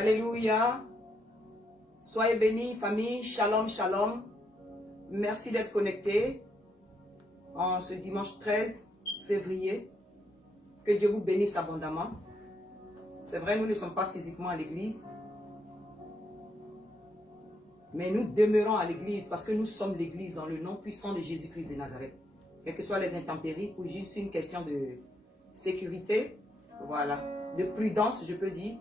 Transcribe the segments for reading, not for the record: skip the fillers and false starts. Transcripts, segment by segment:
Alléluia. Soyez bénis, famille. Shalom, shalom. Merci d'être connectés en ce dimanche 13 février. Que Dieu vous bénisse abondamment. C'est vrai, nous ne sommes pas physiquement à l'église. Mais nous demeurons à l'église parce que nous sommes l'église dans le nom puissant de Jésus-Christ de Nazareth. Quelles que soient les intempéries, pour juste une question de sécurité, voilà, de prudence, je peux dire.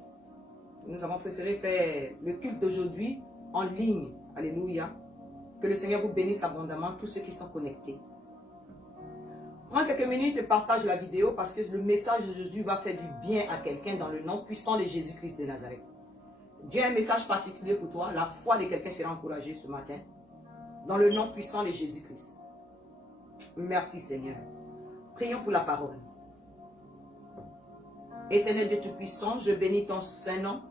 Nous avons préféré faire le culte d'aujourd'hui en ligne. Alléluia. Que le Seigneur vous bénisse abondamment, tous ceux qui sont connectés. Prends quelques minutes et partage la vidéo parce que le message d'aujourd'hui va faire du bien à quelqu'un dans le nom puissant de Jésus-Christ de Nazareth. Dieu a un message particulier pour toi. La foi de quelqu'un sera encouragée ce matin. Dans le nom puissant de Jésus-Christ. Merci Seigneur. Prions pour la parole. Éternel Dieu Tout-Puissant, je bénis ton Saint-Nom.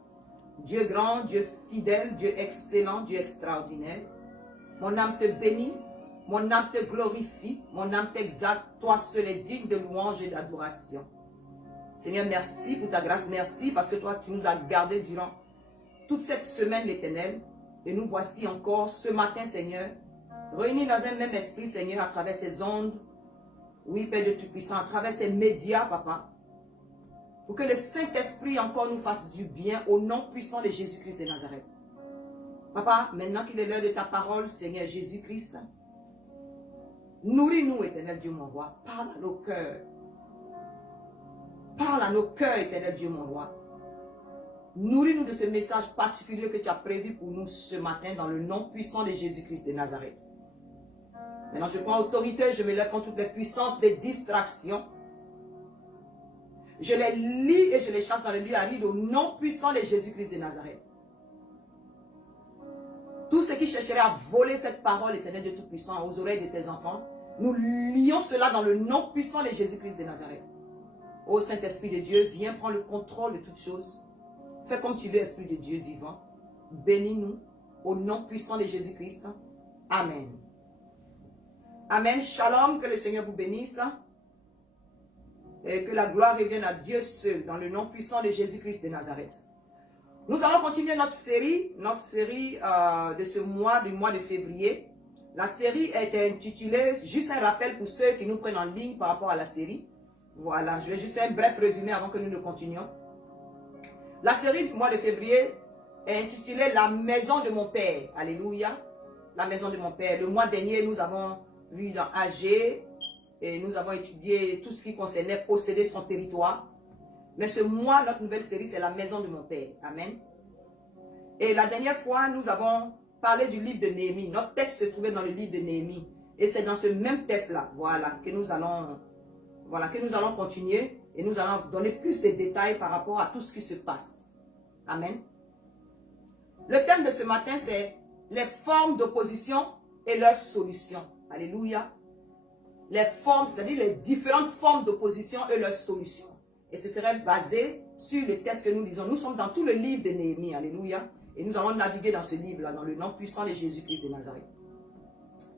Dieu grand, Dieu fidèle, Dieu excellent, Dieu extraordinaire. Mon âme te bénit, mon âme te glorifie, mon âme t'exalte. Toi seul est digne de louange et d'adoration. Seigneur, merci pour ta grâce. Merci parce que toi, tu nous as gardés durant toute cette semaine, l'Éternel. Et nous voici encore ce matin, Seigneur, réunis dans un même esprit, Seigneur, à travers ces ondes. Oui, Père Dieu Tout-Puissant, à travers ces médias, Papa. Pour que le Saint-Esprit encore nous fasse du bien au nom puissant de Jésus-Christ de Nazareth. Papa, maintenant qu'il est l'heure de ta parole, Seigneur Jésus-Christ, nourris-nous, Éternel Dieu mon roi. Parle à nos cœurs. Parle à nos cœurs, Éternel Dieu mon roi. Nourris-nous de ce message particulier que tu as prévu pour nous ce matin dans le nom puissant de Jésus-Christ de Nazareth. Maintenant, je prends autorité, je me lève contre toutes les puissances des distractions. Je les lis et je les chasse dans le lieu aride au nom puissant de Jésus-Christ de Nazareth. Tous ceux qui chercheraient à voler cette parole, Éternel Dieu Tout-Puissant, aux oreilles de tes enfants, nous lions cela dans le nom puissant de Jésus-Christ de Nazareth. Ô Saint-Esprit de Dieu, viens prendre le contrôle de toutes choses. Fais comme tu veux, Esprit de Dieu vivant. Bénis-nous au nom puissant de Jésus-Christ. Amen. Amen. Shalom, que le Seigneur vous bénisse. Et que la gloire revienne à Dieu seul, dans le nom puissant de Jésus-Christ de Nazareth. Nous allons continuer notre série de ce mois, du mois de février. La série a été intitulée, juste un rappel pour ceux qui nous prennent en ligne par rapport à la série. Voilà, je vais juste faire un bref résumé avant que nous ne continuions. La série du mois de février est intitulée La maison de mon Père. Alléluia. La maison de mon Père. Le mois dernier, nous avons vu dans AG et nous avons étudié tout ce qui concernait posséder son territoire. Mais ce mois, notre nouvelle série, c'est la maison de mon Père. Amen. Et la dernière fois, nous avons parlé du livre de Néhémie. Notre texte se trouvait dans le livre de Néhémie. Et c'est dans ce même texte-là, voilà, que nous allons continuer. Et nous allons donner plus de détails par rapport à tout ce qui se passe. Amen. Le thème de ce matin, c'est les formes d'opposition et leurs solutions. Alléluia. Les formes, c'est-à-dire les différentes formes d'opposition et leurs solutions. Et ce serait basé sur le texte que nous lisons. Nous sommes dans tout le livre de Néhémie. Alléluia. Et nous allons naviguer dans ce livre-là, dans le nom puissant de Jésus-Christ de Nazareth.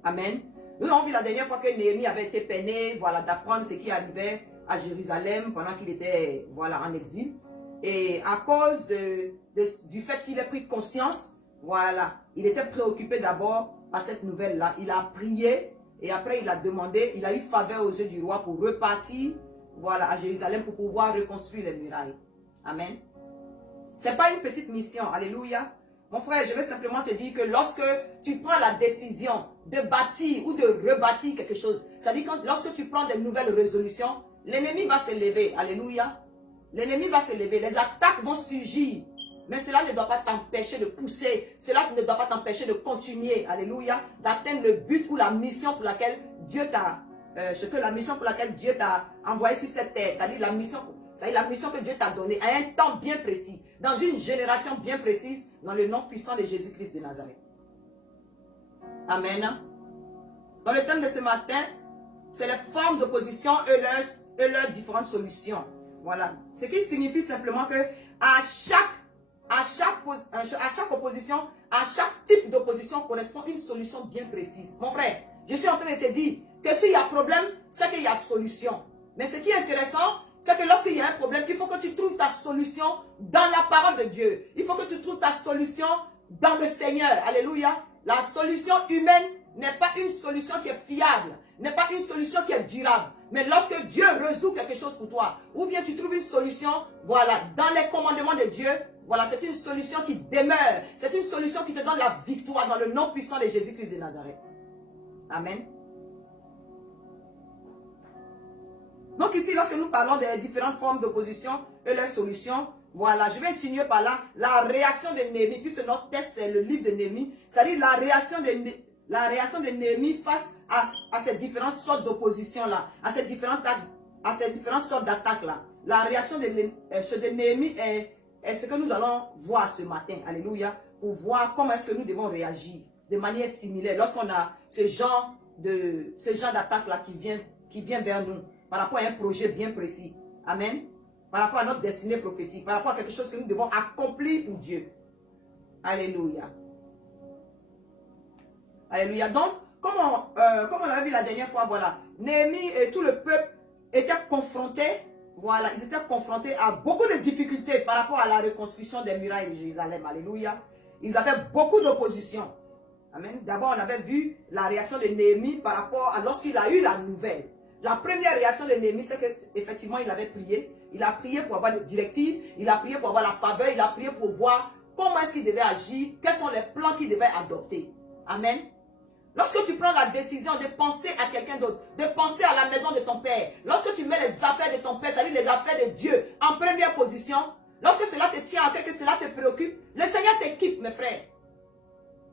Amen. Nous avons vu la dernière fois que Néhémie avait été peiné, voilà, d'apprendre ce qui arrivait à Jérusalem pendant qu'il était, voilà, en exil. Et à cause du fait qu'il ait pris conscience, voilà, il était préoccupé d'abord par cette nouvelle-là. Il a prié et après il a demandé, il a eu faveur aux yeux du roi pour repartir, voilà, à Jérusalem pour pouvoir reconstruire les murailles. Amen. Ce n'est pas une petite mission. Alléluia. Mon frère, je veux simplement te dire que lorsque tu prends la décision de bâtir ou de rebâtir quelque chose, c'est-à-dire que lorsque tu prends de nouvelles résolutions, l'ennemi va se lever. Alléluia. L'ennemi va se lever. Les attaques vont surgir. Mais cela ne doit pas t'empêcher de pousser. Cela ne doit pas t'empêcher de continuer. Alléluia. D'atteindre le but ou la mission pour laquelle Dieu t'a envoyé sur cette terre. C'est-à-dire la mission que Dieu t'a donnée à un temps bien précis. Dans une génération bien précise. Dans le nom puissant de Jésus-Christ de Nazareth. Amen. Dans le thème de ce matin, c'est les formes d'opposition et leurs différentes solutions. Voilà. Ce qui signifie simplement que à chaque opposition, à chaque type d'opposition correspond une solution bien précise. Mon frère, je suis en train de te dire que s'il y a problème, c'est qu'il y a solution. Mais ce qui est intéressant, c'est que lorsqu'il y a un problème, il faut que tu trouves ta solution dans la parole de Dieu. Il faut que tu trouves ta solution dans le Seigneur. Alléluia. La solution humaine n'est pas une solution qui est fiable, n'est pas une solution qui est durable. Mais lorsque Dieu résout quelque chose pour toi, ou bien tu trouves une solution, voilà, dans les commandements de Dieu, voilà, c'est une solution qui demeure. C'est une solution qui te donne la victoire dans le nom puissant de Jésus-Christ de Nazareth. Amen. Donc ici, lorsque nous parlons des différentes formes d'opposition et leurs solutions, voilà, je vais insinuer par là la réaction de Néhémie, puisque notre texte c'est le livre de Néhémie, c'est-à-dire la réaction de Néhémie face à ces différentes sortes d'opposition-là, à ces différentes sortes d'attaques-là. La réaction de Néhémie est ce que nous allons voir ce matin, alléluia, pour voir comment est-ce que nous devons réagir de manière similaire lorsqu'on a ce genre d'attaque-là qui vient vers nous, par rapport à un projet bien précis. Amen. Par rapport à notre destinée prophétique, par rapport à quelque chose que nous devons accomplir pour Dieu. Alléluia. Alléluia. Donc, comme on l'avait vu la dernière fois, voilà, Néhémie et tout le peuple étaient confrontés, voilà, ils étaient confrontés à beaucoup de difficultés par rapport à la reconstruction des murailles de Jérusalem. Alléluia. Ils avaient beaucoup d'opposition. Amen. D'abord, on avait vu la réaction de Néhémie par rapport à lorsqu'il a eu la nouvelle. La première réaction de Néhémie, c'est qu'effectivement, il avait prié. Il a prié pour avoir des directives. Il a prié pour avoir la faveur. Il a prié pour voir comment est-ce qu'il devait agir. Quels sont les plans qu'il devait adopter. Amen. Lorsque tu prends la décision de penser à quelqu'un d'autre, de penser à la maison de ton père, lorsque tu mets les affaires de ton père, c'est-à-dire les affaires de Dieu, en première position, lorsque cela te tient à cœur, que cela te préoccupe, le Seigneur t'équipe, mes frères.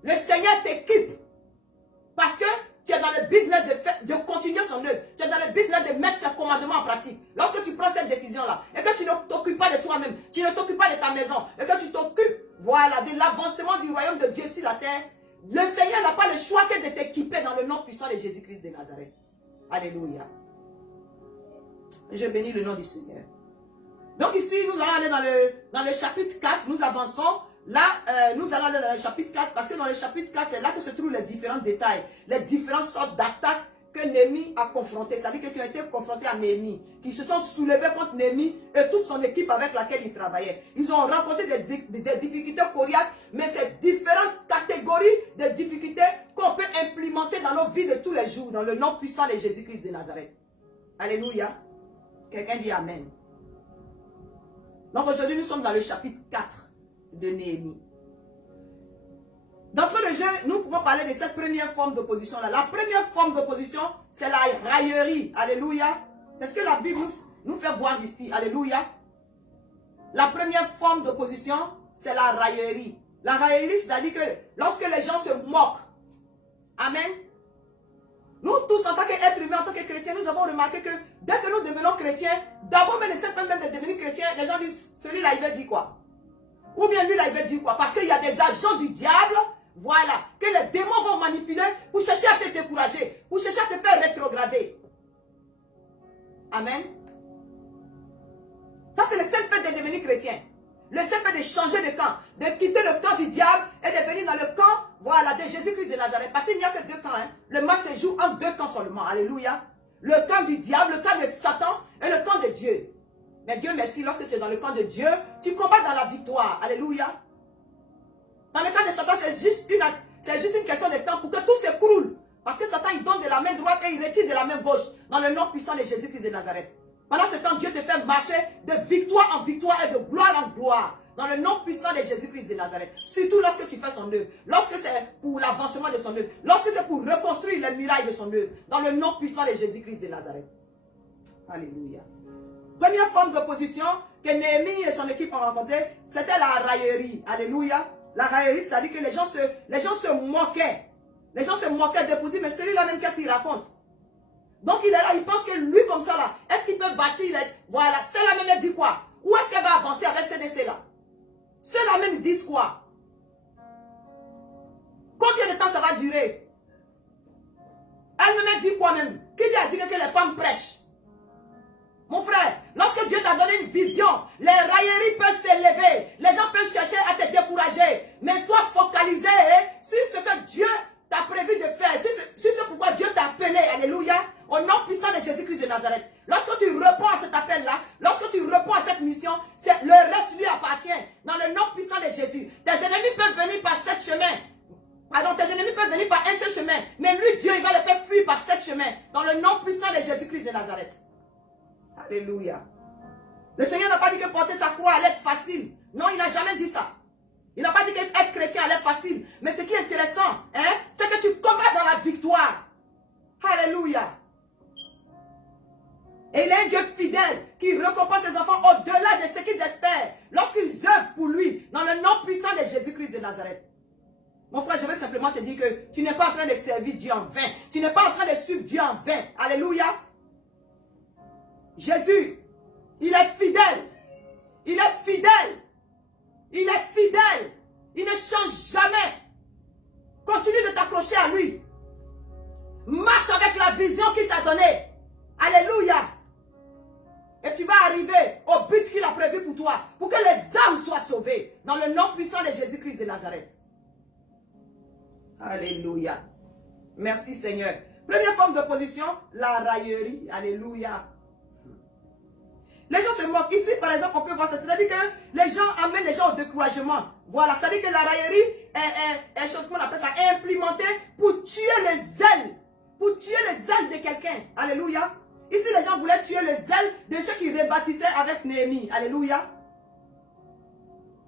Le Seigneur t'équipe. Parce que tu es dans le business de continuer son œuvre. Tu es dans le business de mettre ses commandements en pratique. Lorsque tu prends cette décision-là, et que tu ne t'occupes pas de toi-même, tu ne t'occupes pas de ta maison, et que tu t'occupes, voilà, de l'avancement du royaume de Dieu sur la terre, le Seigneur n'a pas le choix que de t'équiper dans le nom puissant de Jésus-Christ de Nazareth. Alléluia. Je bénis le nom du Seigneur. Donc ici, nous allons aller dans le chapitre 4, nous avançons. Là, nous allons aller dans le chapitre 4, parce que dans le chapitre 4, c'est là que se trouvent les différents détails, les différentes sortes d'attaques que Néhémie a confrontées, c'est-à-dire qui ont été confrontés à Néhémie, qui se sont soulevés contre Néhémie et toute son équipe avec laquelle il travaillait. Ils ont rencontré des difficultés coriaces, mais c'est différentes catégories de difficultés qu'on peut implémenter dans nos vies de tous les jours, dans le nom puissant de Jésus-Christ de Nazareth. Alléluia. Quelqu'un dit Amen. Donc aujourd'hui, nous sommes dans le chapitre 4 de Néhémie. D'entrée de jeu, nous pouvons parler de cette première forme d'opposition-là. La première forme d'opposition, c'est la raillerie. Alléluia. C'est ce que la Bible nous fait voir ici. Alléluia. La première forme d'opposition, c'est la raillerie. La raillerie, c'est-à-dire que lorsque les gens se moquent. Amen. Nous tous, en tant qu'êtres humains, en tant que chrétiens, nous avons remarqué que dès que nous devenons chrétiens, d'abord même les 7 même de devenir chrétiens, les gens disent, celui-là, il veut dire quoi? Ou bien lui, là, il veut dire quoi? Parce qu'il y a des agents du diable, voilà, que les démons vont manipuler pour chercher à te décourager, pour chercher à te faire rétrograder. Amen. Ça, c'est le seul fait de devenir chrétien. Le seul fait de changer de camp, de quitter le camp du diable et de venir dans le camp, voilà, de Jésus-Christ de Nazareth. Parce qu'il n'y a que 2 camps. Hein. Le match se joue en 2 camps seulement. Alléluia. Le camp du diable, le camp de Satan et le camp de Dieu. Mais Dieu merci, lorsque tu es dans le camp de Dieu, tu combats dans la victoire. Alléluia. Dans le camp de Satan, c'est juste une question de temps pour que tout s'écroule. Parce que Satan, il donne de la main droite et il retire de la main gauche. Dans le nom puissant de Jésus-Christ de Nazareth. Pendant ce temps, Dieu te fait marcher de victoire en victoire et de gloire en gloire. Dans le nom puissant de Jésus-Christ de Nazareth. Surtout lorsque tu fais son œuvre. Lorsque c'est pour l'avancement de son œuvre. Lorsque c'est pour reconstruire les murailles de son œuvre. Dans le nom puissant de Jésus-Christ de Nazareth. Alléluia. Première forme d'opposition que Néhémie et son équipe ont rencontrée, c'était la raillerie. Alléluia. La raillerie, c'est-à-dire que les gens se moquaient. Les gens se moquaient de pour dire, mais celui-là même, qu'est-ce qu'il raconte? Donc il est là, il pense que lui comme ça là, est-ce qu'il peut bâtir, voilà, celle-là même elle dit quoi? Où est-ce qu'elle va avancer avec CDC là? Ceux-là même disent quoi? Combien de temps ça va durer? Elle-même dit quoi même? Qui lui a dit que les femmes prêchent? Mon frère, lorsque Dieu t'a donné une vision, les railleries peuvent s'élever, les gens peuvent chercher à te décourager, mais sois focalisé sur ce que Dieu t'a prévu de faire, sur ce pourquoi Dieu t'a appelé, alléluia, au nom puissant de Jésus-Christ de Nazareth. Lorsque tu réponds à cet appel-là, Alors tes ennemis peuvent venir par un seul chemin. Mais lui, Dieu, il va les faire fuir par 7 chemins. Dans le nom puissant de Jésus-Christ de Nazareth. Alléluia. Le Seigneur n'a pas dit que porter sa croix allait être facile. Non, il n'a jamais dit ça. Il n'a pas dit qu'être chrétien allait être facile. Mais ce qui est intéressant, hein, c'est que tu combats dans la victoire. Alléluia. Et il est un Dieu fidèle qui récompense ses enfants au-delà de ce qu'ils espèrent. Lorsqu'ils œuvrent pour lui, dans le nom puissant de Jésus-Christ de Nazareth. Mon frère, je veux simplement te dire que tu n'es pas en train de servir Dieu en vain. Tu n'es pas en train de suivre Dieu en vain. Alléluia. Jésus, il est fidèle. Il est fidèle. Il est fidèle. Il ne change jamais. Continue de t'accrocher à lui. Marche avec la vision qu'il t'a donnée. Alléluia. Et tu vas arriver au but qu'il a prévu pour toi. Pour que les âmes soient sauvées. Dans le nom puissant de Jésus-Christ de Nazareth. Alléluia. Merci Seigneur. Première forme d'opposition, la raillerie. Alléluia. Les gens se moquent. Ici, par exemple, on peut voir ça. C'est-à-dire que les gens amènent les gens au découragement. Voilà. C'est-à-dire que la raillerie est chose qu'on appelle ça, est implémentée pour tuer les ailes. Pour tuer les ailes de quelqu'un. Alléluia. Ici, les gens voulaient tuer les ailes de ceux qui rebâtissaient avec Néhémie. Alléluia.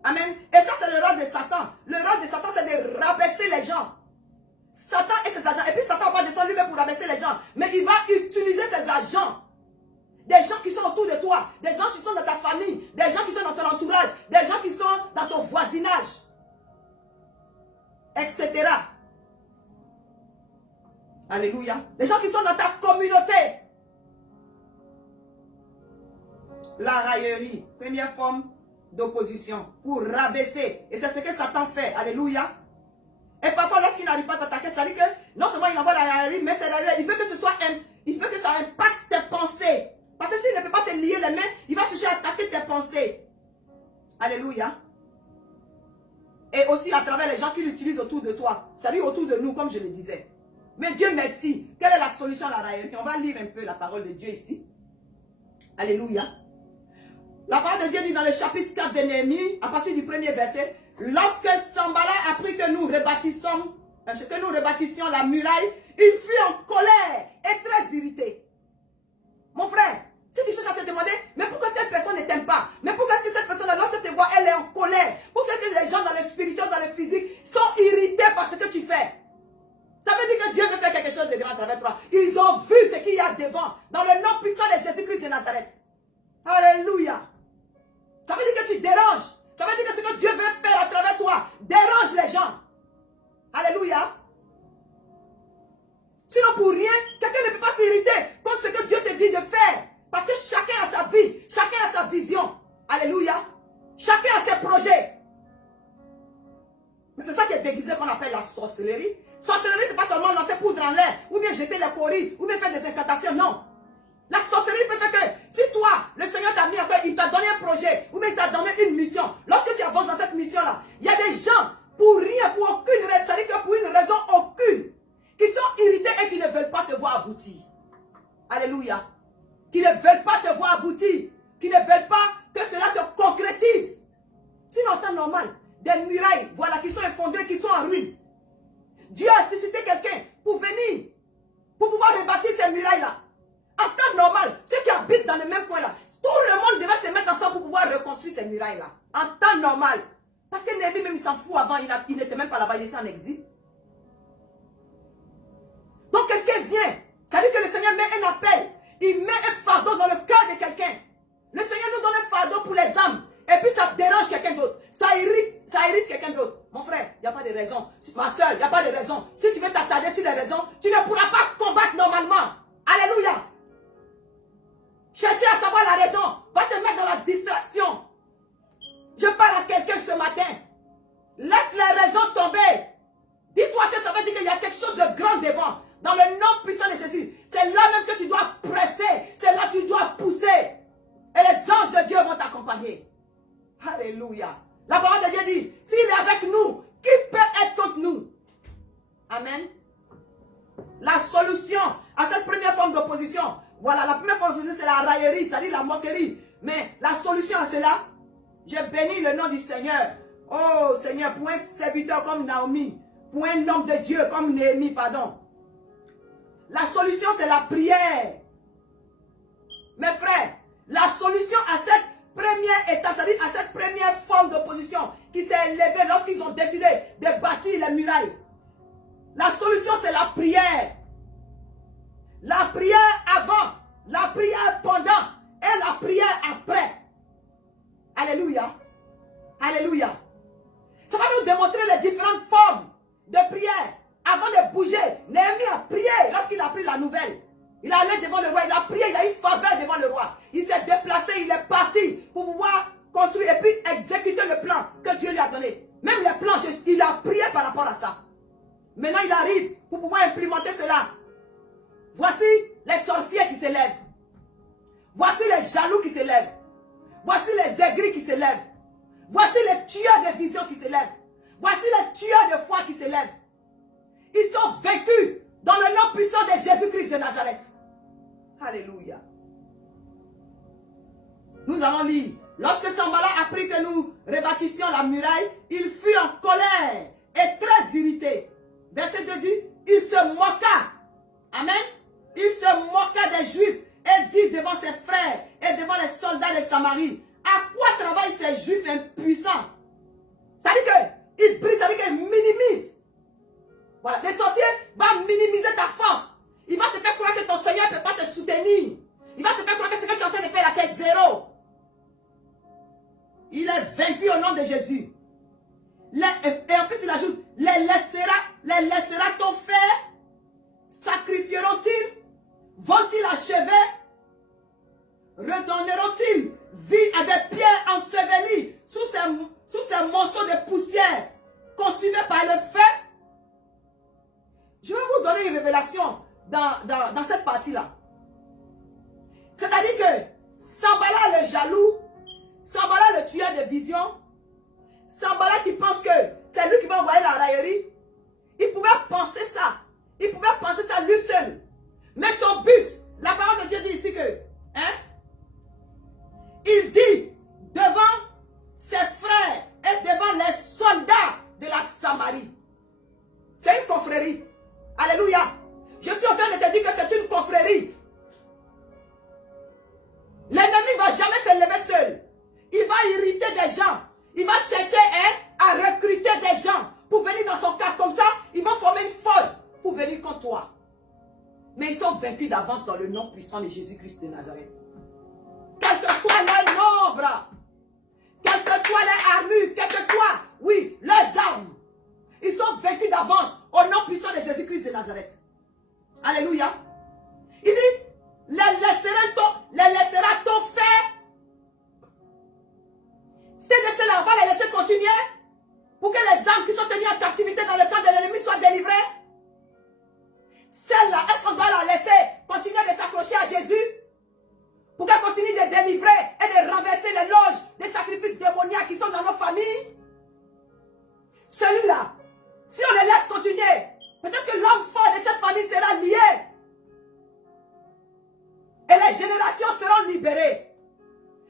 Amen. Et ça, c'est le rôle de Satan. Le rôle de Satan, c'est de rabaisser les gens. Satan et ses agents. Et puis Satan va descendre lui-même pour rabaisser les gens. Mais il va utiliser ses agents. Des gens qui sont autour de toi. Des gens qui sont dans ta famille. Des gens qui sont dans ton entourage. Des gens qui sont dans ton voisinage. Etc. Alléluia. Des gens qui sont dans ta communauté. La raillerie. Première forme d'opposition. Pour rabaisser. Et c'est ce que Satan fait. Alléluia. Et parfois, lorsqu'il n'arrive pas à t'attaquer, ça dit que non seulement il envoie la raillerie, mais il veut que ce soit il veut que ça impacte tes pensées. Parce que s'il ne peut pas te lier les mains, il va chercher à attaquer tes pensées. Alléluia. Et aussi à travers les gens qui l'utilisent autour de toi. C'est-à-dire autour de nous, comme je le disais. Mais Dieu merci. Quelle est la solution à la raillerie? On va lire un peu la parole de Dieu ici. Alléluia. La parole de Dieu dit dans le chapitre 4 de Néhémie, à partir du premier verset, lorsque Sanballat apprit que nous rebâtissions la muraille, il fut en colère et très irrité. Mon frère, si tu cherches à te demander, mais pourquoi telle personne ne t'aime pas? Mais pourquoi est-ce que cette personne-là, lorsque tu vois, elle est en colère? Pourquoi est-ce que les gens dans le spirituel, dans le physique, sont irrités par ce que tu fais? Ça veut dire que Dieu veut faire quelque chose de grand à travers toi. Ils ont vu ce qu'il y a devant, dans le nom puissant de Jésus-Christ de Nazareth. Alléluia. Ça veut dire que tu déranges. Ça veut dire que ce que Dieu veut faire à travers toi dérange les gens. Alléluia. Sinon pour rien, quelqu'un ne peut pas s'irriter contre ce que Dieu te dit de faire. Parce que chacun a sa vie, chacun a sa vision. Alléluia. Chacun a ses projets. Mais c'est ça qui est déguisé qu'on appelle la sorcellerie. Sorcellerie, c'est pas seulement lancer poudre en l'air, ou bien jeter les coris, ou bien faire des incantations, non. La sorcellerie peut faire que, si toi, le Seigneur t'a mis en paix, il t'a donné un projet, ou bien il t'a donné une mission. Lorsque tu avances dans cette mission-là, il y a des gens, pour rien, pour aucune raison, c'est-à-dire que pour une raison aucune, qui sont irrités et qui ne veulent pas te voir aboutir. Alléluia. Qui ne veulent pas te voir aboutir. Qui ne veulent pas que cela se concrétise. Sinon, en temps normal, des murailles, voilà, qui sont effondrées, qui sont en ruine. Dieu a suscité quelqu'un pour venir, pour pouvoir rebâtir ces murailles-là. En temps normal, ceux qui habitent dans le même coin là, tout le monde devait se mettre ensemble pour pouvoir reconstruire ces murailles là. En temps normal. Parce que Néhémie même il s'en fout avant, il n'était même pas là-bas, il était en exil. Donc quelqu'un vient, ça dit que le Seigneur met un appel, il met un fardeau dans le cœur de quelqu'un. Le Seigneur nous donne un fardeau pour les âmes, et puis ça dérange quelqu'un d'autre, ça irrite quelqu'un d'autre. Mon frère, il n'y a pas de raison. Ma soeur, il n'y a pas de raison. Si tu veux t'attarder sur les raisons, tu ne pourras pas combattre normalement. Alléluia. Chercher à savoir la raison va te mettre dans la distraction. Je parle à quelqu'un ce matin. Laisse les raisons tomber. Dis-toi que ça veut dire qu'il y a quelque chose de grand devant. Dans le nom puissant de Jésus. C'est là même que tu dois presser. C'est là que tu dois pousser. Et les anges de Dieu vont t'accompagner. Alléluia. La parole de Dieu dit, s'il est avec nous, qui peut être contre nous? Amen. La solution à cette première forme d'opposition, voilà, la première forme d'opposition, c'est la raillerie, c'est-à-dire la moquerie. Mais la solution à cela, je bénis le nom du Seigneur. Oh Seigneur, pour un serviteur comme Naomi, pour un homme de Dieu comme Néhémie, pardon. La solution, c'est la prière. Mes frères, la solution à cette première étape, c'est-à-dire à cette première forme d'opposition qui s'est élevée lorsqu'ils ont décidé de bâtir les murailles. La solution, c'est la prière. La prière avant, la prière pendant et la prière après. Alléluia. Alléluia. Ça va nous démontrer les différentes formes de prière. Avant de bouger, Néhémie a prié lorsqu'il a pris la nouvelle. Il est allé devant le roi, il a prié, il a eu faveur devant le roi. Il s'est déplacé, il est parti pour pouvoir construire et puis exécuter le plan que Dieu lui a donné. Même les plans, il a prié par rapport à ça. Maintenant, il arrive pour pouvoir implémenter cela. Voici les sorciers qui s'élèvent. Voici les jaloux qui s'élèvent. Voici les aigris qui s'élèvent. Voici les tueurs de vision qui s'élèvent. Voici les tueurs de foi qui s'élèvent. Ils sont vaincus dans le nom puissant de Jésus-Christ de Nazareth. Alléluia. Nous allons lire. Lorsque Sanballat apprit que nous rebâtissions la muraille, il fut en colère et très irrité. Verset 2 dit, il se moqua. Amen. Il se moqua des Juifs et dit devant ses frères et devant les soldats de Samarie, à quoi travaillent ces Juifs impuissants? Ça dit qu'ils brisent, ça dit qu'ils minimisent. Voilà, les sorciers vont minimiser ta force. Il va te faire croire que ton Seigneur ne peut pas te soutenir. Il va te faire croire que ce que tu es en train de faire là, c'est zéro. Il est vaincu au nom de Jésus. Et en plus, il ajoute, les laissera-t-on faire? Sacrifieront-ils? Vont-ils achever? Redonneront-ils vie à des pierres ensevelies sous ces morceaux de poussière consumés par le feu? Je vais vous donner une révélation dans cette partie-là. C'est-à-dire que Sanballat le jaloux, Sanballat le tueur de vision, Sanballat qui pense que c'est lui qui va envoyer la raillerie, il pouvait penser ça. Il pouvait penser ça lui seul. Mais son but, la parole de Dieu dit ici que, il dit devant ses frères et devant les soldats de la Samarie. C'est une confrérie. Alléluia. Je suis en train de te dire que c'est une confrérie. L'ennemi ne va jamais se lever seul. Il va irriter des gens. Il va chercher à recruter des gens pour venir dans son cas. Comme ça, ils vont former une force pour venir contre toi. Mais ils sont vaincus d'avance dans le nom puissant de Jésus-Christ de Nazareth. Quel que soit leur nombre, quelles que soient les armures, quelles que soient, oui, leurs armes, ils sont vaincus d'avance au nom puissant de Jésus-Christ de Nazareth. Alléluia. Il dit, les laissera-t-on faire? Ces laissés-là, on va les laisser continuer pour que les âmes qui sont tenues en captivité dans le camp de l'ennemi soient délivrées. Celle-là, est-ce qu'on doit la laisser continuer de s'accrocher à Jésus pour qu'elle continue de délivrer et de renverser les loges des sacrifices démoniaques qui sont dans nos familles? Celui-là, si on le laisse continuer, peut-être que l'homme fort de cette famille sera lié. Et les générations seront libérées.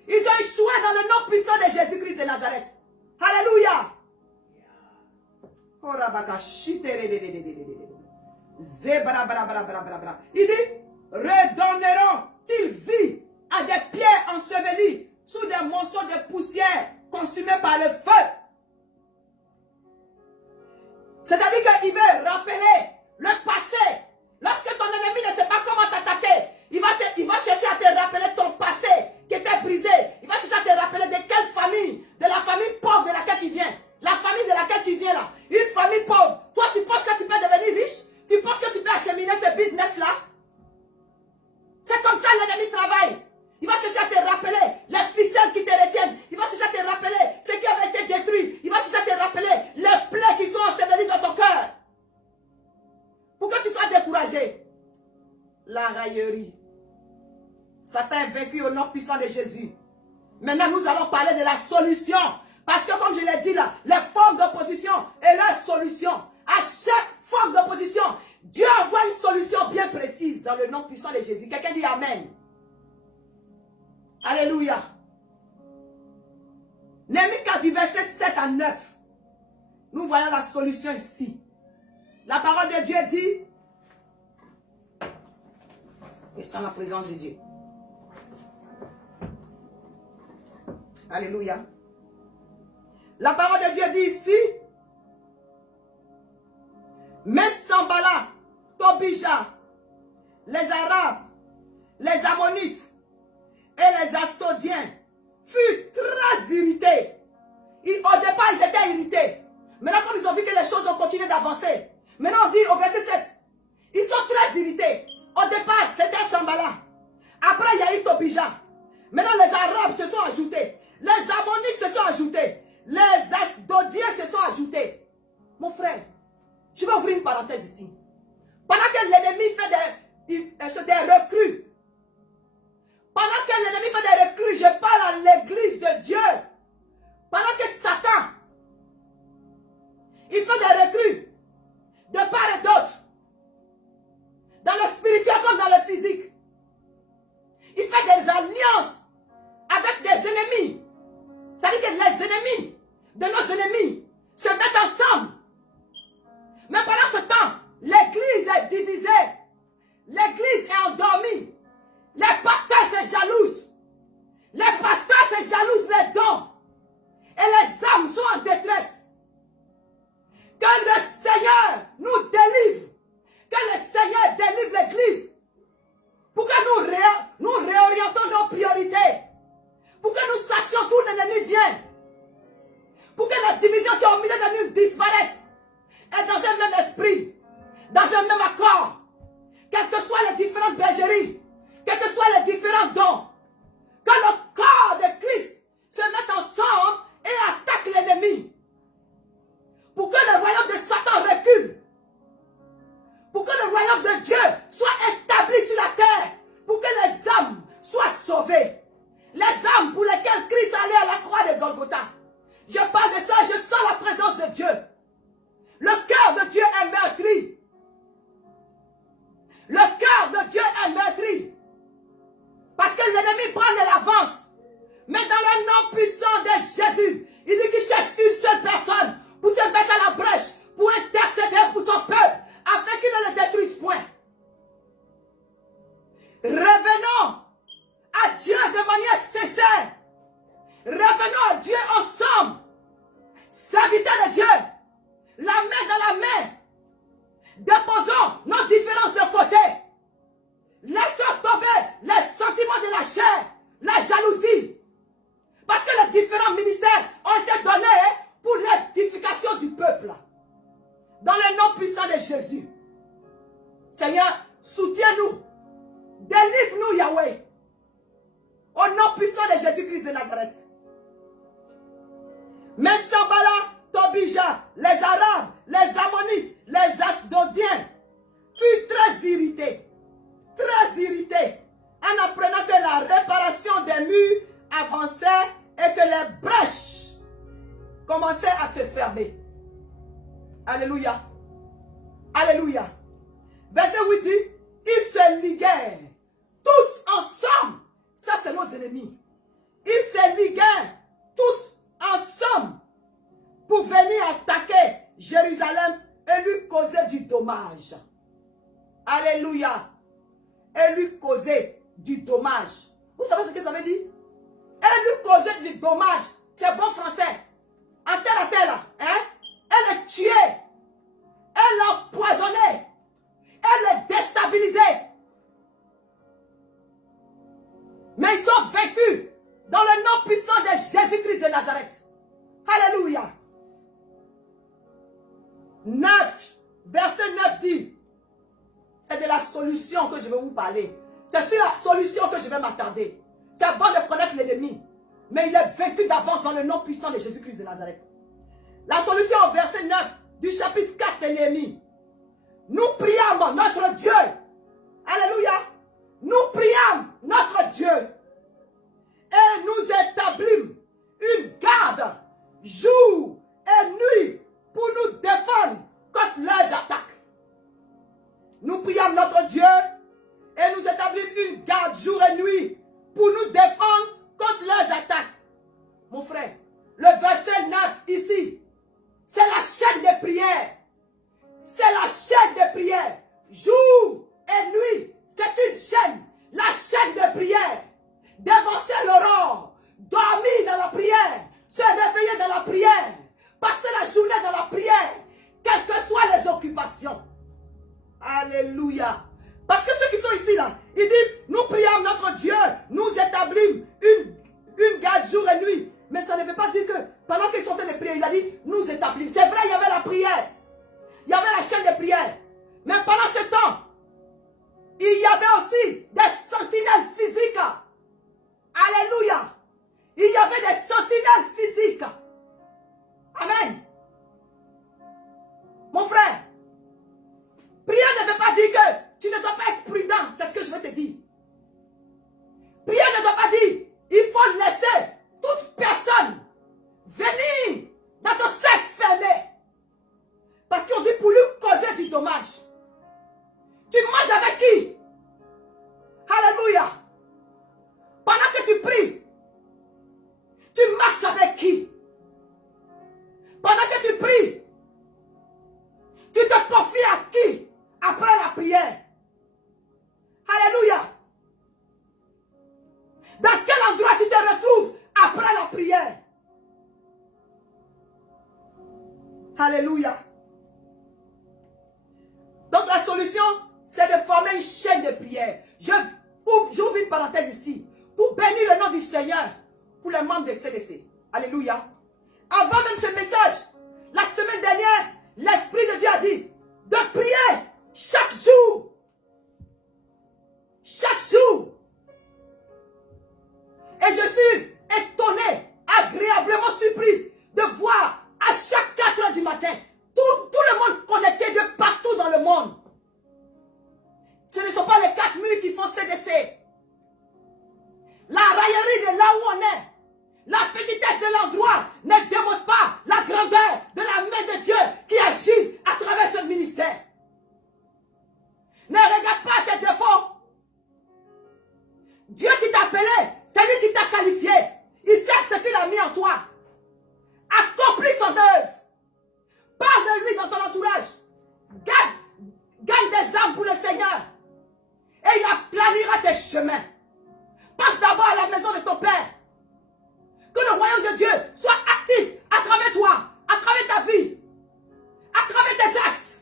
Ils ont échoué dans le nom puissant de Jésus-Christ de Nazareth. Alléluia. Il dit, redonneront-ils vie à des pierres ensevelies sous des monceaux de poussière consumés par le feu? C'est-à-dire qu'il veut rappeler le passé. Lorsque ton ennemi ne sait pas comment t'attaquer, il va chercher à te rappeler ton passé qui était brisé. Il va chercher à te rappeler de quelle famille, de la famille pauvre de laquelle tu viens. La famille de laquelle tu viens là, une famille pauvre. Toi, tu penses que tu peux devenir riche? Tu penses que tu peux acheminer ce business-là? C'est comme ça l'ennemi travaille. Il va chercher à te rappeler les ficelles qui te retiennent. Il va chercher à te rappeler ce qui avait été détruit. Il va chercher à te rappeler les plaies qui sont ensevelis dans ton cœur. Pour que tu sois découragé. La raillerie. Satan est vaincu au nom puissant de Jésus. Maintenant, nous allons parler de la solution. Parce que comme je l'ai dit là, les formes d'opposition et leur solution. À chaque forme d'opposition, Dieu envoie une solution bien précise dans le nom puissant de Jésus. Quelqu'un dit Amen. Alléluia. Néhémie 4 du verset 7 à 9. Nous voyons la solution ici. La parole de Dieu dit, et sans la présence de Dieu. Alléluia. La parole de Dieu dit ici, mais Sambala, Tobija, les Arabes, les Ammonites et les Astodiens furent très irrités. Au départ, ils étaient irrités. Maintenant, comme ils ont vu que les choses ont continué d'avancer, maintenant on dit au verset 7, ils sont très irrités. Au départ, c'était Sambala. Après, il y a eu Tobija. Maintenant, les Arabes se sont ajoutés. Les Ammonites se sont ajoutés. Les Asdodiens se sont ajoutés. Mon frère, je vais ouvrir une parenthèse ici. Pendant que l'ennemi fait des recrues, pendant que l'ennemi fait des recrues, je parle à l'église de Dieu. Pendant que Satan, il fait des recrues de part et d'autre, dans le spirituel comme dans le physique. Il fait des alliances avec des ennemis. C'est-à-dire que les ennemis de nos ennemis se mettent ensemble. Mais pendant ce temps, l'église est divisée. L'église est endormie. Les pasteurs se jalousent. Les pasteurs se jalousent les dons. Et les âmes sont en détresse. Que le Seigneur nous délivre. Que le Seigneur délivre l'église. Pour que nous réorientons nos priorités. Pour que nous sachions d'où l'ennemi vient. Pour que la division qui est au milieu de nous disparaisse. Et dans un même esprit. Dans un même accord. Quelles que soient les différentes bergeries. Quels que soient les différents dons. Que le corps de Christ se mette ensemble et attaque l'ennemi. Pour que le royaume de Satan recule. Pour que le royaume de Dieu soit établi sur la terre. Pour que les âmes soient sauvées. Les âmes pour lesquelles Christ allait à la croix de Golgotha. Je parle de ça, je sens la présence de Dieu. Le cœur de Dieu est meurtri. Le cœur de Dieu est meurtri. Parce que l'ennemi prend de l'avance. Mais dans le nom puissant de Jésus, il dit qu'il cherche une seule personne pour se mettre à la brèche, pour intercéder pour son peuple, afin qu'il ne le détruise point. Revenons à Dieu de manière sincère. Revenons à Dieu ensemble. Serviteurs de Dieu, la main dans la main. Déposons nos différences de côté. Laissons tomber les sentiments de la chair, la jalousie. Parce que les différents ministères ont été donnés pour l'édification du peuple. Dans le nom puissant de Jésus. Seigneur, soutiens-nous. Délivre-nous, Yahweh. Au nom puissant de Jésus-Christ de Nazareth. Mais Sambala, Tobija, les Arabes, les Ammonites, les Asdodiens furent très irrités. Très irrités. En apprenant que la réparation des murs avançait et que les brèches commençaient à se fermer. Alléluia. Alléluia. Verset 8 dit, ils se liguèrent tous ensemble. Ça, c'est nos ennemis. Ils se liguèrent tous ensemble pour venir attaquer Jérusalem et lui causer du dommage. Alléluia. Et lui causer du dommage. Vous savez ce que ça veut dire? Et lui causer du dommage. C'est bon français. En terre à terre, hein? Elle est tuée. Elle est empoisonnée. Elle est déstabilisée. Mais ils sont vaincus dans le nom puissant de Jésus-Christ de Nazareth. Alléluia. 9, verset 9 dit, c'est de la solution que je vais vous parler. C'est sur la solution que je vais m'attarder. C'est bon de connaître l'ennemi, mais il est vaincu d'avance dans le nom puissant de Jésus-Christ de Nazareth. La solution au verset 9 du chapitre 4 de Néhémie. Nous priâmes notre Dieu. Alléluia. Nous priâmes notre Dieu. Et nous établîmes une garde jour et nuit pour nous défendre contre leurs attaques. Nous priâmes notre Dieu et nous établîmes une garde jour et nuit pour nous défendre contre leurs attaques. Mon frère, le verset 9 ici, c'est la chaîne des prières. C'est la ça ne veut pas dire que pendant qu'ils sont en train de prier, il a dit, nous établir. C'est vrai, il y avait la prière. Il y avait la chaîne de prière. Mais pendant ce temps, il y avait aussi des sentinelles physiques. Alléluia. Il y avait des sentinelles physiques. Amen. Mon frère, prier ne veut pas dire que tu ne dois pas être prudent. C'est ce que je veux te dire. Prier ne doit pas dire il faut laisser toute personne venir dans ton cercle fermé. Parce qu'on dit pour lui causer du dommage. Tu manges avec qui? Alléluia. Pendant que tu pries, tu marches avec qui? Pendant que tu pries, tu te confies à qui après la prière? Alléluia. Dans quel endroit tu te retrouves après la prière? Alléluia. Donc la solution, c'est de former une chaîne de prière. J'ouvre une parenthèse ici pour bénir le nom du Seigneur pour les membres de CDC. Alléluia. Avant même ce message, la semaine dernière, l'Esprit de Dieu a dit de prier chaque jour. Chaque jour. Et je suis étonné, agréablement surprise de voir à chaque 4 heures du matin, tout le monde connecté de partout dans le monde. Ce ne sont pas les 4000 qui font CDC. La raillerie de là où on est, la petitesse de l'endroit ne démontre pas la grandeur de la main de Dieu qui agit à travers ce ministère. Ne regarde pas tes défauts. Dieu qui t'a appelé, c'est lui qui t'a qualifié. Il sait ce qu'il a mis en toi. Accomplis son œuvre. Parle de lui dans ton entourage. Gagne des âmes pour le Seigneur. Et il aplanira tes chemins. Passe d'abord à la maison de ton Père. Que le royaume de Dieu soit actif à travers toi, à travers ta vie, à travers tes actes.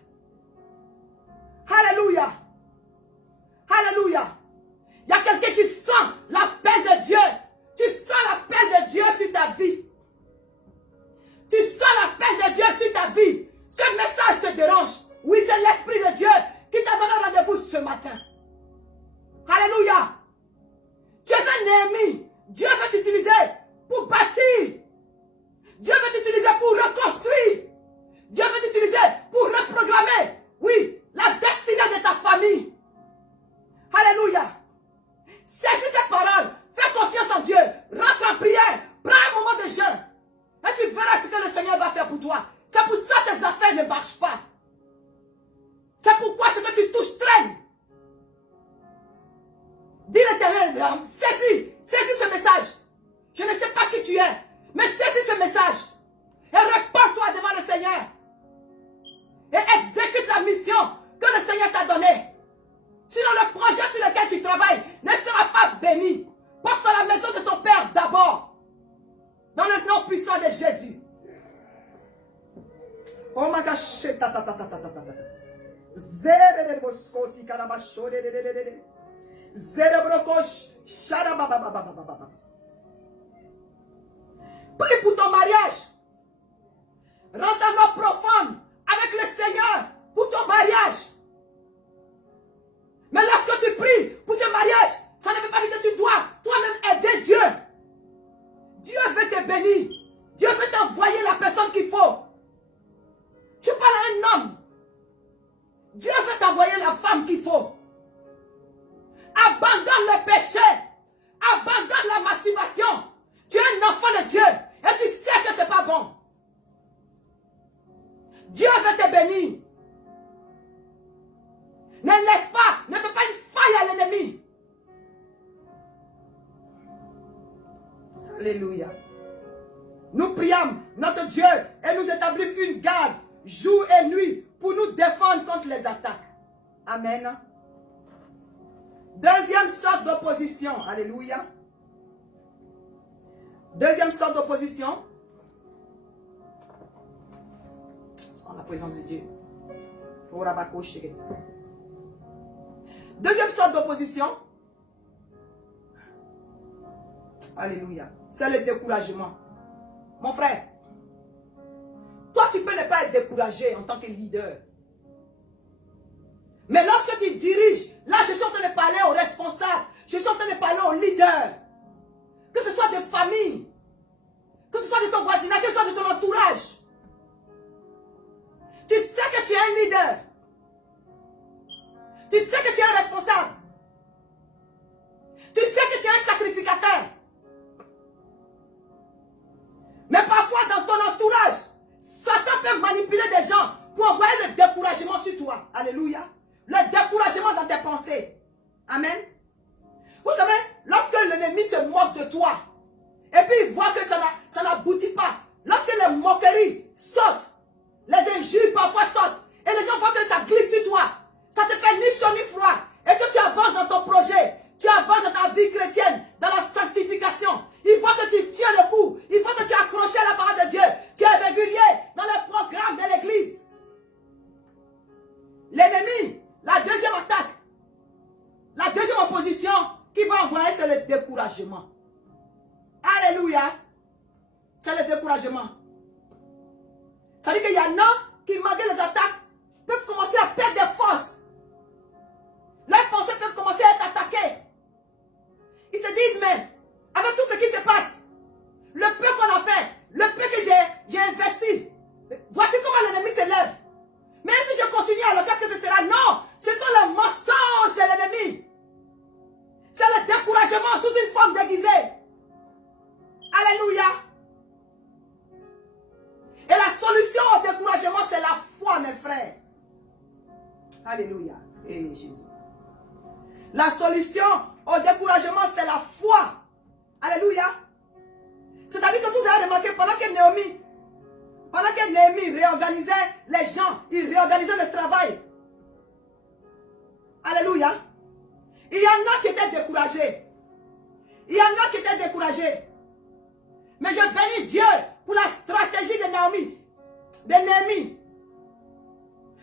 Alléluia. Alléluia. Il y a quelqu'un qui sent l'appel de Dieu. Tu sens l'appel de Dieu sur ta vie. Tu sens l'appel de Dieu sur ta vie. Ce message te dérange. Oui, c'est l'Esprit de Dieu qui t'a donné rendez-vous ce matin. Alléluia. Tu es un ennemi. Dieu veut t'utiliser pour bâtir. Dieu veut t'utiliser pour reconstruire. Dieu veut t'utiliser pour reprogrammer. Oui, la destinée de ta famille. Alléluia. Saisis cette parole. Fais confiance en Dieu. Rentre en prière. Prends un moment de jeûne. Et tu verras ce que le Seigneur va faire pour toi. C'est pour ça que tes affaires ne marchent pas. C'est pourquoi ce que tu touches traîne. Dis l'Éternel, saisis ce message. Je ne sais pas qui tu es, mais saisis ce message. Et répands-toi devant le Seigneur. Et exécute la mission que le Seigneur t'a donnée. Sinon le projet sur lequel tu travailles ne sera pas béni. Pense à la maison de ton Père d'abord. Dans le nom puissant de Jésus. Oh my gosh. Prie pour ton mariage. Rentre dans l'eau profonde avec le Seigneur pour ton mariage. Mais lorsque tu pries pour ce mariage, ça ne veut pas dire que tu dois toi-même aider Dieu. Dieu veut te bénir. Dieu veut t'envoyer la personne qu'il faut. Tu parles à un homme. Dieu veut t'envoyer la femme qu'il faut. Abandonne le péché. Abandonne la masturbation. Tu es un enfant de Dieu. Et tu sais que ce n'est pas bon. Dieu veut te bénir. Ne laisse pas, ne fais pas une faille à l'ennemi. Alléluia. Nous prions notre Dieu et nous établissons une garde jour et nuit pour nous défendre contre les attaques. Amen. Deuxième sorte d'opposition. Alléluia. Deuxième sorte d'opposition. Sans la présence de Dieu. Deuxième sorte d'opposition. Alléluia. C'est le découragement. Mon frère, toi, tu peux ne pas être découragé en tant que leader. Mais lorsque tu diriges, là, je suis en train de parler aux responsables, je suis en train de parler aux leaders. Que ce soit de famille, que ce soit de ton voisinage, que ce soit de ton entourage. Tu sais que tu es un leader. Tu sais que tu es un responsable. Tu sais que tu es un sacrificateur. Mais parfois dans ton entourage, Satan peut manipuler des gens pour envoyer le découragement sur toi. Alléluia. Le découragement dans tes pensées. Amen. Vous savez, lorsque l'ennemi se moque de toi, et puis il voit que ça n'aboutit pas, lorsque les moqueries sautent, les injures parfois sautent, et les gens voient que ça glisse sur toi, ça te fait ni chaud ni froid, et que tu avances dans ton projet, tu avances dans ta vie chrétienne, dans la sanctification. Il voit que tu tiens le coup, il voit que tu es accroché à la parole de Dieu, tu es régulier dans le programme de l'église. L'ennemi, la deuxième attaque, la deuxième opposition qu'il va envoyer, c'est le découragement. Alléluia. C'est le découragement. Ça veut dire qu'il y en a qui, malgré les attaques, peuvent commencer à perdre des forces. Leurs pensées peuvent commencer à être attaquées. Ils se disent, mais avec tout ce qui se passe, le peu qu'on a fait, le peu que j'ai investi, voici comment l'ennemi se lève. Mais si je continue, alors qu'est-ce que ce sera? Non, ce sont les mensonges de l'ennemi. C'est le découragement sous une forme déguisée. Alléluia. Et la solution au découragement, c'est la foi, mes frères. Alléluia. Et Jésus. La solution au découragement, c'est la foi. Alléluia. C'est-à-dire que vous avez remarqué, pendant que Néhémie réorganisait les gens, il réorganisait le travail. Alléluia. Il y en a qui étaient découragés. Il y en a qui étaient découragés. Mais je bénis Dieu pour la stratégie de Néhémie.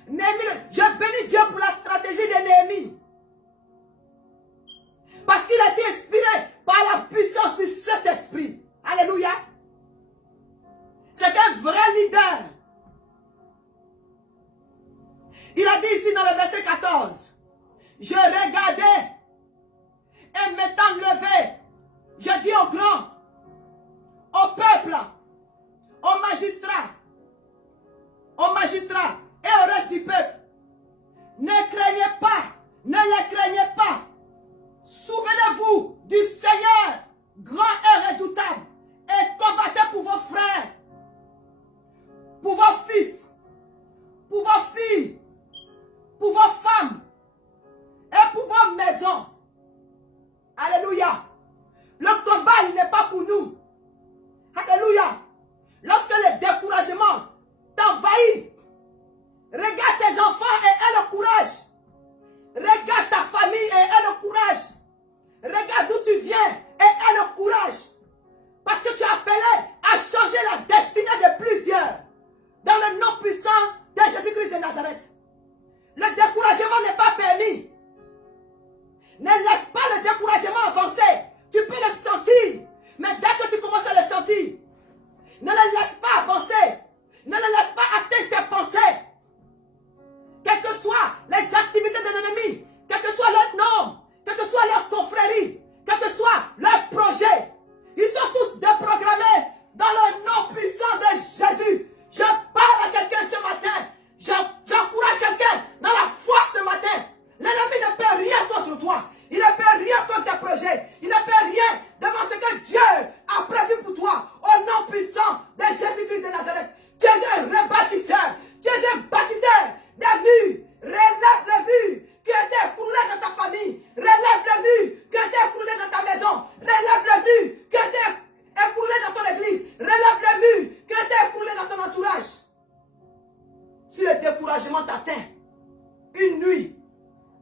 Je bénis Dieu pour la stratégie de Néhémie. Parce qu'il a été inspiré par la puissance du Saint-Esprit. Alléluia. C'est un vrai leader. Il a dit ici dans le verset 14. Je regardais et m'étant levé, je dis aux grands, au peuple, aux magistrats et au reste du peuple, ne craignez pas, ne les craignez pas. Souvenez-vous du Seigneur, grand et redoutable, et combattez pour vos frères, pour vos fils, pour vos filles, pour vos femmes et pour vos maisons. Alléluia. Le combat, il n'est pas pour nous. Alléluia. Lorsque le découragement t'envahit, regarde tes enfants et aie le courage. Regarde ta famille et aie le courage. Regarde d'où tu viens et aie le courage. Parce que tu es appelé à changer la destinée de plusieurs. Dans le nom puissant de Jésus-Christ de Nazareth. Le découragement n'est pas permis. Ne laisse pas le découragement avancer. Tu peux le sentir. Mais dès que tu commences à le sentir, ne le laisse pas avancer. Ne le laisse pas atteindre tes pensées. Quelles que soient les activités de l'ennemi, quel que soit leur nom, quelle que soit leur confrérie, quel que soit leur projet, ils sont tous déprogrammés dans le nom puissant de Jésus. Je parle à quelqu'un ce matin. J'encourage quelqu'un dans la foi ce matin. L'ennemi ne peut rien contre toi. Il ne peut rien contre tes projets. Il ne peut rien devant ce que Dieu a prévu pour toi. Au nom puissant de Jésus-Christ de Nazareth. Tu es un rebâtisseur. Tu es un bâtisseur des murs. Relève les murs qui étaient écroulés dans ta famille. Relève les murs qui étaient écroulés dans ta maison. Relève les murs qui étaient écroulés dans ton église. Relève les murs qui étaient écroulés dans ton entourage. Si le découragement t'atteint, une nuit,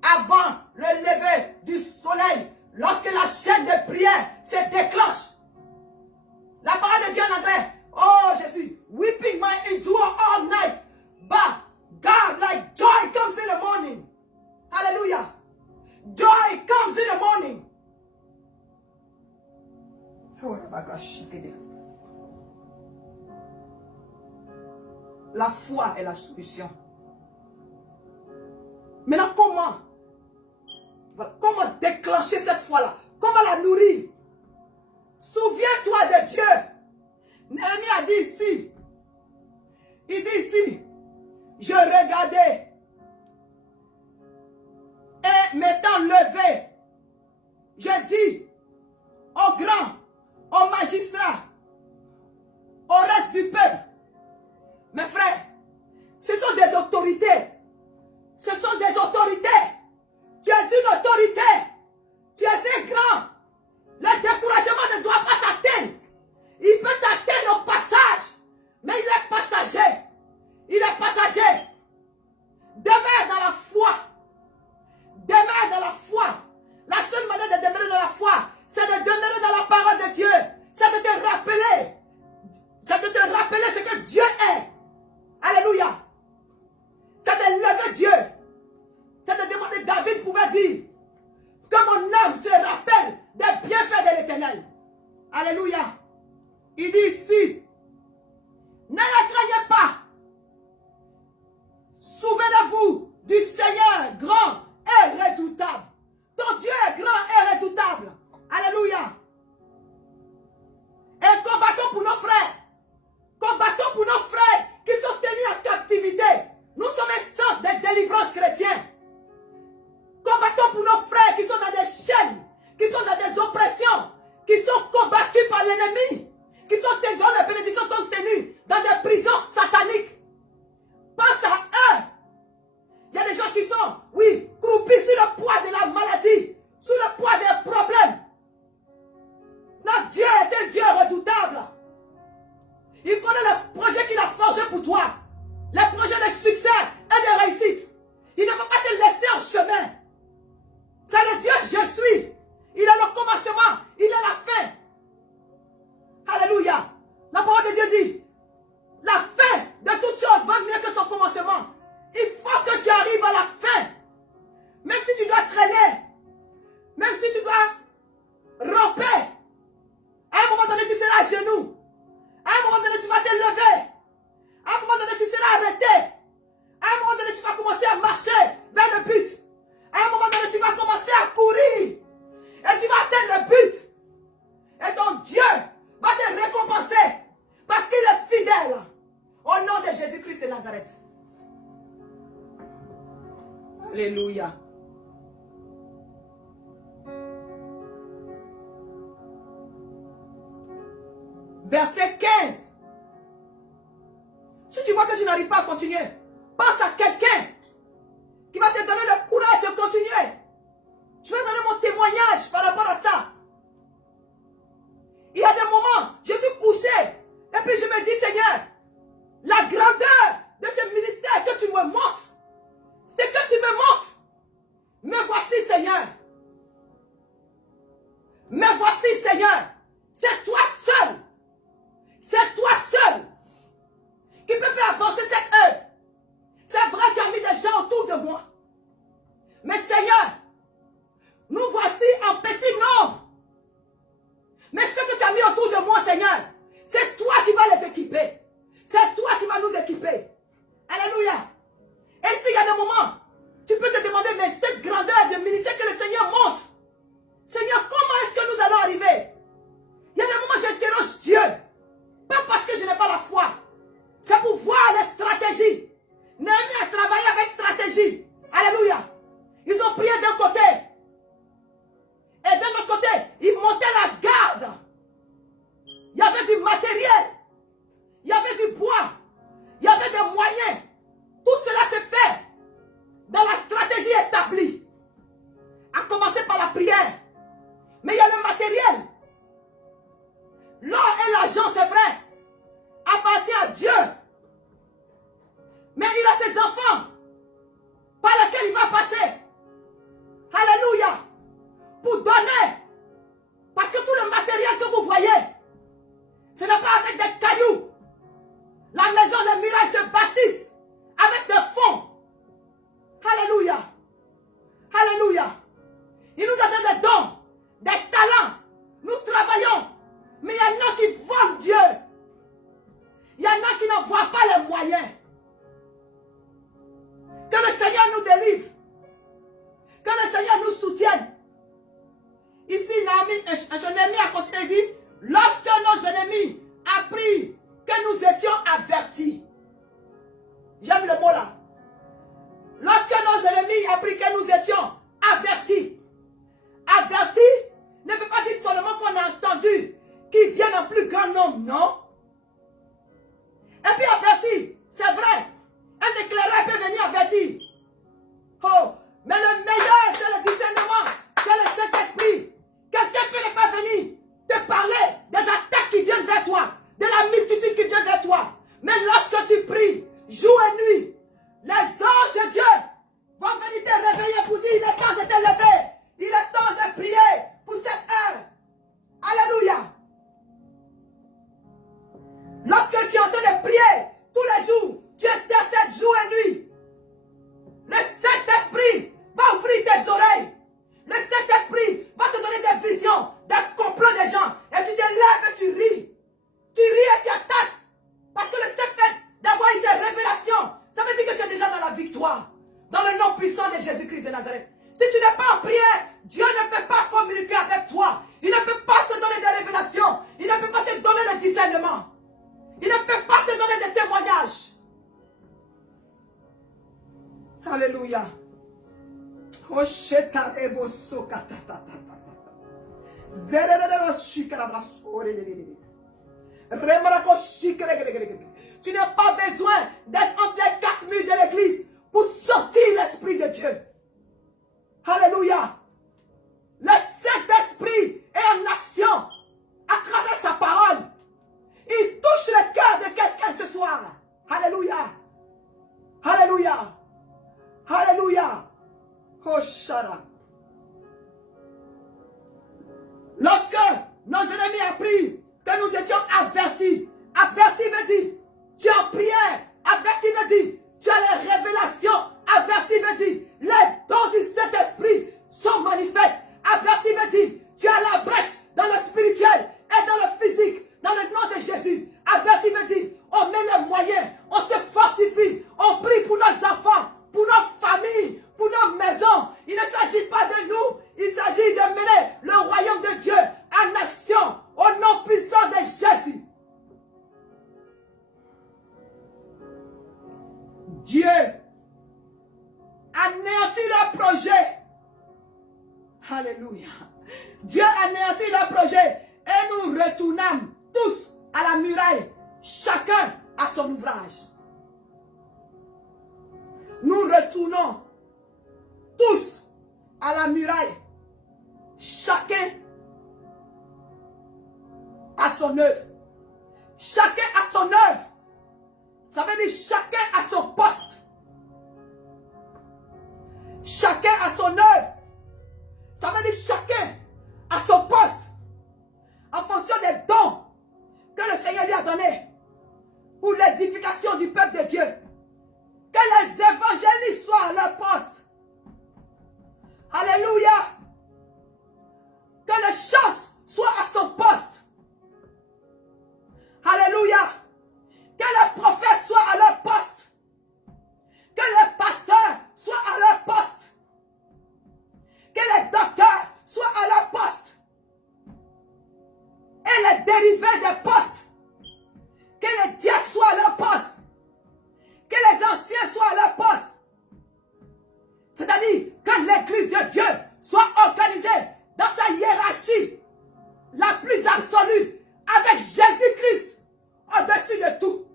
avant le lever du soleil, lorsque la chaîne de prière se déclenche, la parole de Dieu en anglais, oh Jésus, weeping might endure all night, but God, like joy comes in the morning. Hallelujah. Joy comes in the morning. La foi est la solution. Maintenant, comment? Voilà. Comment déclencher cette foi-là? Comment la nourrir? Souviens-toi de Dieu. Néhémie a dit ici. Il dit ici. Je regardais. Et m'étant levé. Je dis aux grands, aux magistrats, au reste du peuple. Mes frères, ce sont des autorités. Ce sont des autorités. Tu es une autorité. Tu es un grand. Le découragement ne doit pas t'atteindre. Il peut t'atteindre au passage. Mais il est passager. Il est passager. Demeure dans la foi. Demeure dans la foi. La seule manière de demeurer dans la foi, c'est de demeurer dans la parole de Dieu. C'est de te rappeler. C'est de te rappeler ce que Dieu est. Alléluia. C'est de lever Dieu. C'est de demander, David pouvait dire, que mon âme se rappelle des bienfaits de l'Éternel. Alléluia. Il dit ici, ne la craignez pas. Souvenez-vous du Seigneur grand et redoutable. Ton Dieu est grand et redoutable. Alléluia. Et combattons pour nos frères. Combattons pour nos frères qui sont tenus en captivité. Nous sommes un centre de délivrance chrétien. Combattons pour nos frères qui sont dans des chaînes, qui sont dans des oppressions, qui sont combattus par l'ennemi, qui sont dans les bénédictions sont tenus dans des prisons sataniques. Pense à eux. Il y a des gens qui sont, oui, croupis sous le poids de la maladie, sous le poids des problèmes. Notre Dieu est un Dieu redoutable. Il connaît les projets qu'il a forgés pour toi. Les projets de succès et de réussite. Il ne va pas te laisser en chemin. C'est le Dieu je suis. Il est le commencement. Il est la fin. Alléluia. La parole de Dieu dit, la fin de toute chose va mieux que son commencement. Il faut que tu arrives à la fin. Même si tu dois traîner. Même si tu dois ramper. À un moment donné, tu seras à genoux. À un moment donné, tu vas te lever. À un moment donné, tu seras arrêté. À un moment donné, tu vas commencer à marcher vers le but. À un moment donné, tu vas commencer à courir. Et tu vas atteindre le but. Et ton Dieu va te récompenser. Parce qu'il est fidèle. Au nom de Jésus-Christ de Nazareth. Alléluia. Verset 15. Si tu vois que tu n'arrives pas à continuer, pense à quelqu'un qui va te donner le courage de continuer. Je vais donner mon témoignage par rapport à ça. Il y a des moments, je suis couché, et puis je me dis, Seigneur, la grandeur de ce ministère que tu me montres, c'est que tu me montres. Me voici, Seigneur. Me voici, Seigneur. C'est toi seul. C'est toi seul qui peut faire avancer cette œuvre. C'est vrai que tu as mis des gens autour de moi. Mais Seigneur, nous voici en petit nombre. Mais ce que tu as mis autour de moi, Seigneur, c'est toi qui vas les équiper. C'est toi qui vas nous équiper. Alléluia. Et s'il y a des moments, tu peux te demander, mais cette grandeur de ministère que le Seigneur montre, Seigneur, comment est-ce que nous allons arriver? Il y a des moments où j'interroge Dieu. Pas parce que je n'ai pas la foi. C'est pour voir les stratégies. Néhémie a travaillé avec stratégie. Alléluia. Ils ont prié d'un côté. Et d'un autre côté, ils montaient la garde. Il y avait du matériel. Il y avait du bois. Il y avait des moyens. Tout cela se fait dans la stratégie établie. À commencer par la prière. Mais il y a le matériel. L'or et l'argent, c'est vrai, appartient à Dieu. Mais il a ses enfants par lesquels il va passer. Alléluia. Pour donner. Parce que tout le matériel que vous voyez, ce n'est pas avec des cailloux. La maison de murailles se bâtissent avec des fonds. Alléluia. Alléluia. Il nous a donné des dons, des talents. Nous travaillons. Mais il y en a qui volent Dieu. Il y en a qui ne voient pas les moyens. Seigneur nous délivre. Que le Seigneur nous soutienne. Ici, Jérémie a continué de dire, lorsque nos ennemis apprirent que nous étions avertis. J'aime le mot là. Lorsque nos ennemis apprirent que nous étions avertis. Avertis ne veut pas dire seulement qu'on a entendu qu'ils viennent en plus grand nombre, non? Et puis averti, c'est vrai. Un éclaireur peut venir avertir. Oh, mais le meilleur, c'est le discernement, c'est le Saint-Esprit. Quelqu'un peut ne pas venir te parler des attaques qui viennent vers toi, de la multitude qui vient vers toi. Mais lorsque tu pries, jour et nuit, les anges de Dieu vont venir te réveiller pour dire, il est temps de te lever. Il est temps de prier pour cette heure. Alléluia. Lorsque tu es en train de prier tous les jours, tu intercèdes jour et nuit. Le Saint-Esprit va ouvrir tes oreilles. Le Saint-Esprit va te donner des visions, des complots des gens. Et tu te lèves et tu ris. Tu ris et tu attaques. Parce que le Saint-Fait d'avoir eu des révélations, ça veut dire que tu es déjà dans la victoire. Dans le nom puissant de Jésus-Christ de Nazareth. Si tu n'es pas en prière, Dieu ne peut pas communiquer avec toi. Il ne peut pas te donner des révélations. Il ne peut pas te donner le discernement. Il ne peut pas te donner des témoignages. Alléluia. Oh, shetarebo sokatatata. Zererero shikarabrasore. Remarako shikere. Tu n'as pas besoin d'être entre les quatre murs de l'église pour sortir l'Esprit de Dieu. Alléluia. Le Saint-Esprit est en action à travers sa parole. Il touche le cœur de quelqu'un ce soir. Alléluia. Alléluia. Alléluia. Oh, Shara. Lorsque nos ennemis apprirent que nous étions avertis, avertis me dit, tu es en prière, avertis me dit, tu as les révélations, avertis me dit, les dons du Saint-Esprit sont manifestes, avertis me dit, tu as la brèche dans le spirituel et dans le physique, dans le nom de Jésus, avertis me dit, on met les moyens, on se fortifie, on prie pour nos enfants, pour nos familles, pour nos maisons. Il ne s'agit pas de nous, il s'agit de mener le royaume de Dieu en action au nom puissant de Jésus. Dieu anéantit leur projet. Alléluia. Dieu anéantit leur projet et nous retournâmes tous à la muraille, chacun à son ouvrage. Nous retournons tous à la muraille, chacun à son œuvre. Chacun à son œuvre. Ça veut dire chacun à son poste. Chacun à son œuvre. Ça veut dire chacun à son poste. En fonction des dons que le Seigneur lui a donnés pour l'édification du peuple de Dieu. Que les évangélistes soient à leur poste. Alléluia. Que le chant soit à son poste. Alléluia. Que les prophètes soient à leur poste. Que les pasteurs soient à leur poste. Que les docteurs soient à leur poste. Et les dérivés des postes. Que les diacres soient à leur poste. Que les anciens soient à leur poste. C'est-à-dire que l'église de Dieu soit organisée dans sa hiérarchie la plus absolue avec Jésus-Christ au-dessus de tout.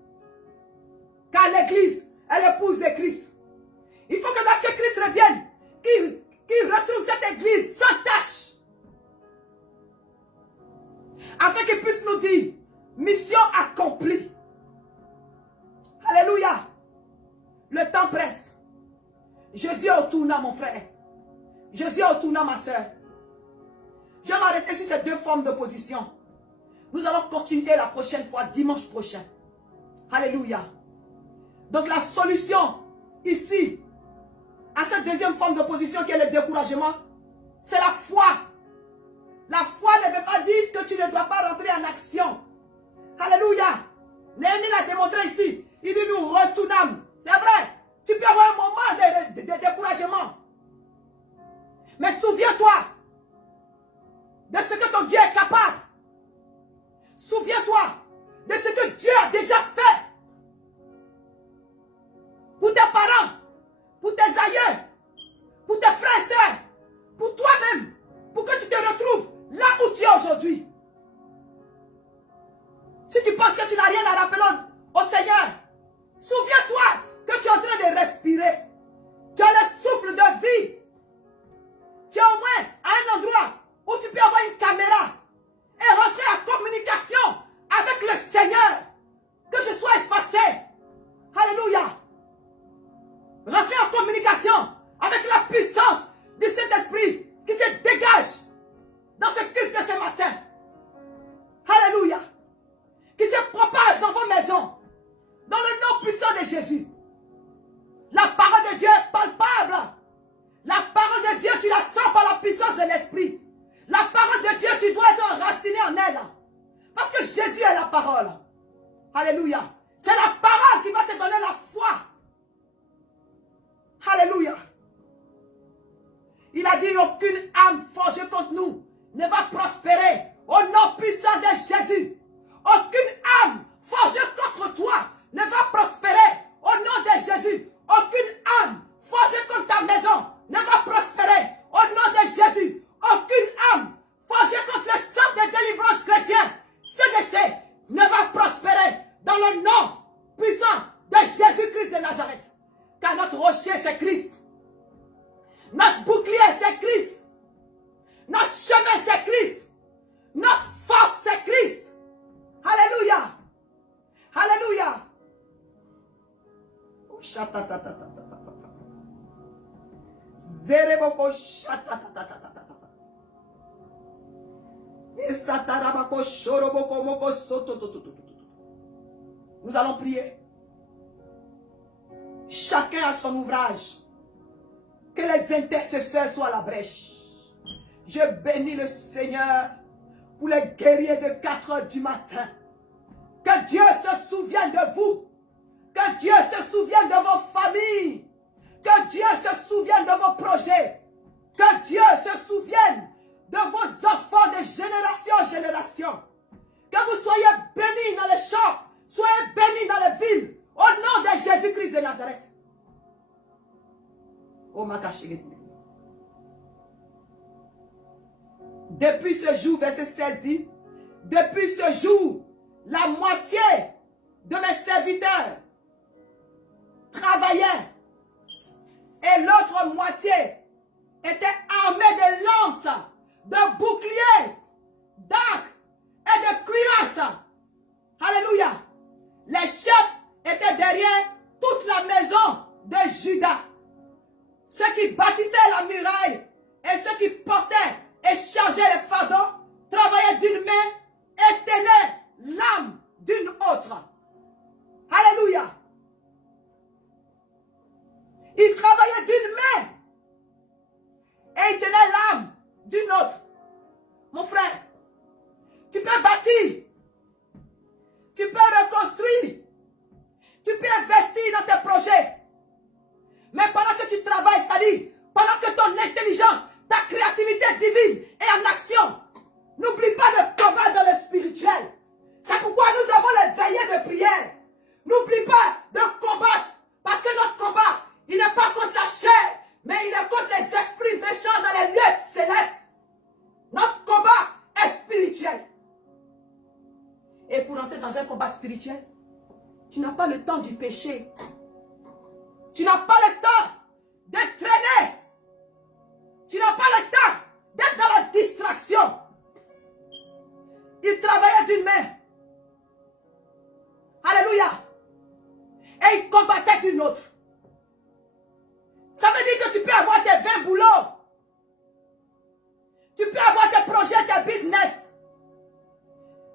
Car l'église est l'épouse de Christ. Il faut que lorsque Christ revienne, qu'il retrouve cette église sans tache. Afin qu'il puisse nous dire, mission accomplie. Alléluia. Le temps presse. Jésus est au tournant, mon frère. Jésus est au tournant, ma soeur. Je vais m'arrêter sur ces deux formes d'opposition. Nous allons continuer la prochaine fois, dimanche prochain. Alléluia. Donc la solution ici, à cette deuxième forme d'opposition qui est le découragement, c'est la foi. La foi ne veut pas dire que tu ne dois pas rentrer en action. Alléluia. Néhémie l'a démontré ici. Il dit nous retournons. C'est vrai. Tu peux avoir un moment de découragement. Mais souviens-toi de ce que ton Dieu est capable. Souviens-toi de ce que Dieu a déjà fait. Pour tes parents, pour tes aïeux, pour tes frères et sœurs, pour toi-même, pour que tu te retrouves là où tu es aujourd'hui. Si tu penses que tu n'as rien à rappeler au Seigneur, souviens-toi que tu es en train de respirer. Tu as le souffle de vie. Tu es au moins à un endroit où tu peux avoir une caméra et rentrer en communication avec le Seigneur. Que je sois effacé. Alléluia. Rentrer en communication avec la puissance du Saint-Esprit qui se dégage dans ce culte de ce matin. Alléluia. Qui se propage dans vos maisons. Dans le nom puissant de Jésus. La parole de Dieu est palpable. La parole de Dieu, tu la sens par la puissance de l'Esprit. La parole de Dieu, tu dois être enraciné en elle. Parce que Jésus est la parole. Alléluia. C'est la parole qui va te donner la foi. Alléluia. Il a dit aucune âme forgée contre nous ne va prospérer. Au nom puissant de Jésus. Aucune âme forgée contre toi ne va prospérer. Au nom de Jésus. Aucune âme forgée contre ta maison ne va prospérer. Au nom de Jésus. Aucune âme forgée contre le centre de délivrance chrétien, CDC, ne va prospérer dans le nom puissant de Jésus-Christ de Nazareth. Car notre rocher, c'est Christ. Notre bouclier, c'est Christ. Notre chemin, c'est Christ. Notre force, c'est Christ. Alléluia. Alléluia. Nous allons prier. Chacun a son ouvrage. Que les intercesseurs soient à la brèche. Je bénis le Seigneur pour les guerriers de 4 heures du matin. Que Dieu se souvienne de vous. Que Dieu se souvienne de vos familles. Que Dieu se souvienne de vos projets. Que Dieu se souvienne de vos enfants de génération en génération. Que vous soyez bénis dans les champs. Soyez bénis dans les villes. Au nom de Jésus-Christ de Nazareth. Oh, depuis ce jour, verset 16 dit, depuis ce jour, la moitié de mes serviteurs travaillaient et l'autre moitié était armée de lances, de boucliers, d'arcs et de cuirasses. Alléluia. Les chefs étaient derrière toute la maison de Juda. Ceux qui bâtissaient la muraille et ceux qui portaient et chargeaient les fardeaux travaillaient d'une main et tenaient l'âme d'une autre. Alléluia. Ils travaillaient d'une main et ils tenaient l'âme d'une autre. Mon frère, tu peux bâtir, tu peux reconstruire, tu peux investir dans tes projets. Mais pendant que tu travailles, c'est-à-dire pendant que ton intelligence, ta créativité divine est en action, n'oublie pas de combattre dans le spirituel. C'est pourquoi nous avons les veillées de prière. N'oublie pas de combattre, parce que notre combat, il n'est pas contre la chair, mais il est contre les esprits méchants dans les lieux célestes. Notre combat est spirituel. Et pour entrer dans un combat spirituel, tu n'as pas le temps du péché. Tu n'as pas le temps de traîner. Tu n'as pas le temps d'être dans la distraction. Il travaillait d'une main. Alléluia. Et il combattait d'une autre. Ça veut dire que tu peux avoir tes 20 boulots. Tu peux avoir tes projets, tes business.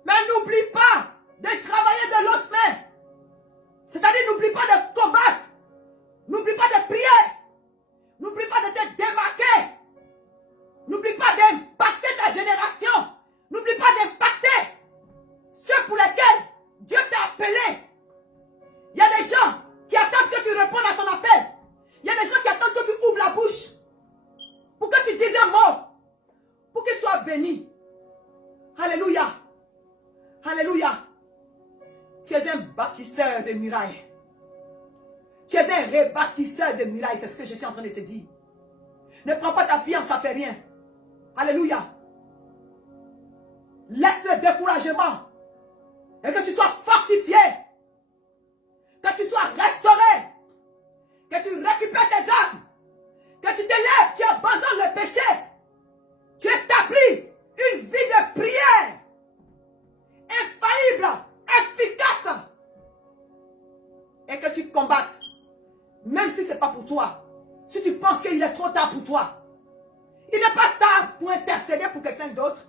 Mais n'oublie pas de travailler de l'autre main. C'est-à-dire n'oublie pas de combattre. N'oublie pas de prier. N'oublie pas de te démarquer. N'oublie pas d'impacter ta génération. N'oublie pas d'impacter ceux pour lesquels Dieu t'a appelé. Il y a des gens qui attendent que tu répondes à ton appel Alléluia. Tu es un bâtisseur de murailles. Tu es un rebâtisseur de murailles. C'est ce que je suis en train de te dire. Ne prends pas ta fiance, ça ne fait rien. Alléluia. Laisse le découragement. Et que tu sois fortifié. Que tu sois restauré. Que tu récupères tes âmes. Que tu te lèves, tu abandonnes le péché. Tu établis une vie de prière. Infaillible, efficace. Et que tu combattes. Même si ce n'est pas pour toi. Si tu penses qu'il est trop tard pour toi. Il n'est pas tard pour intercéder pour quelqu'un d'autre.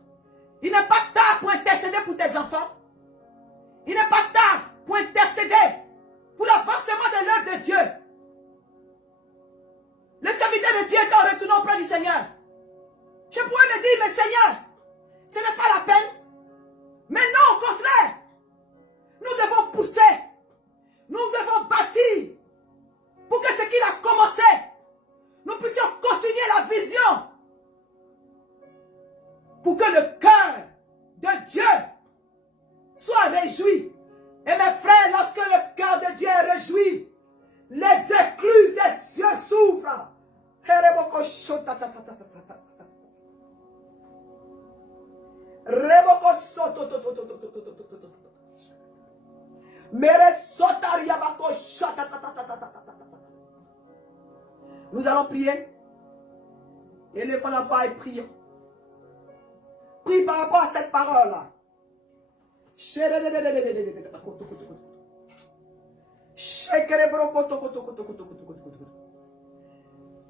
Il n'est pas tard pour intercéder pour tes enfants. Il n'est pas tard pour intercéder pour l'avancement de l'œuvre de Dieu. Le serviteur de Dieu est en retournant auprès du Seigneur. Je pourrais me dire, mais Seigneur, ce n'est pas la peine. Mais non, au contraire. Nous devons pousser. Nous devons bâtir pour que ce qu'il a commencé, nous puissions continuer la vision. Pour que le cœur de Dieu soit réjoui. Et mes frères, lorsque le cœur de Dieu est réjoui, les écluses des cieux s'ouvrent. Nous allons prier. Élevons la voix et prions. Prie par rapport à cette parole-là.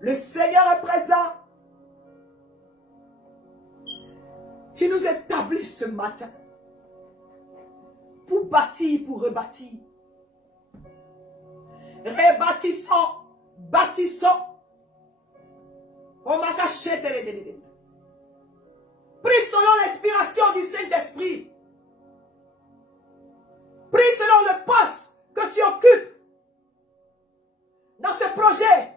Le Seigneur est présent. Il nous établit ce matin pour bâtir, pour rebâtir. Rebâtissons, bâtissons. On m'a caché. Prie selon l'inspiration du Saint-Esprit. Prie selon le poste que tu occupes dans ce projet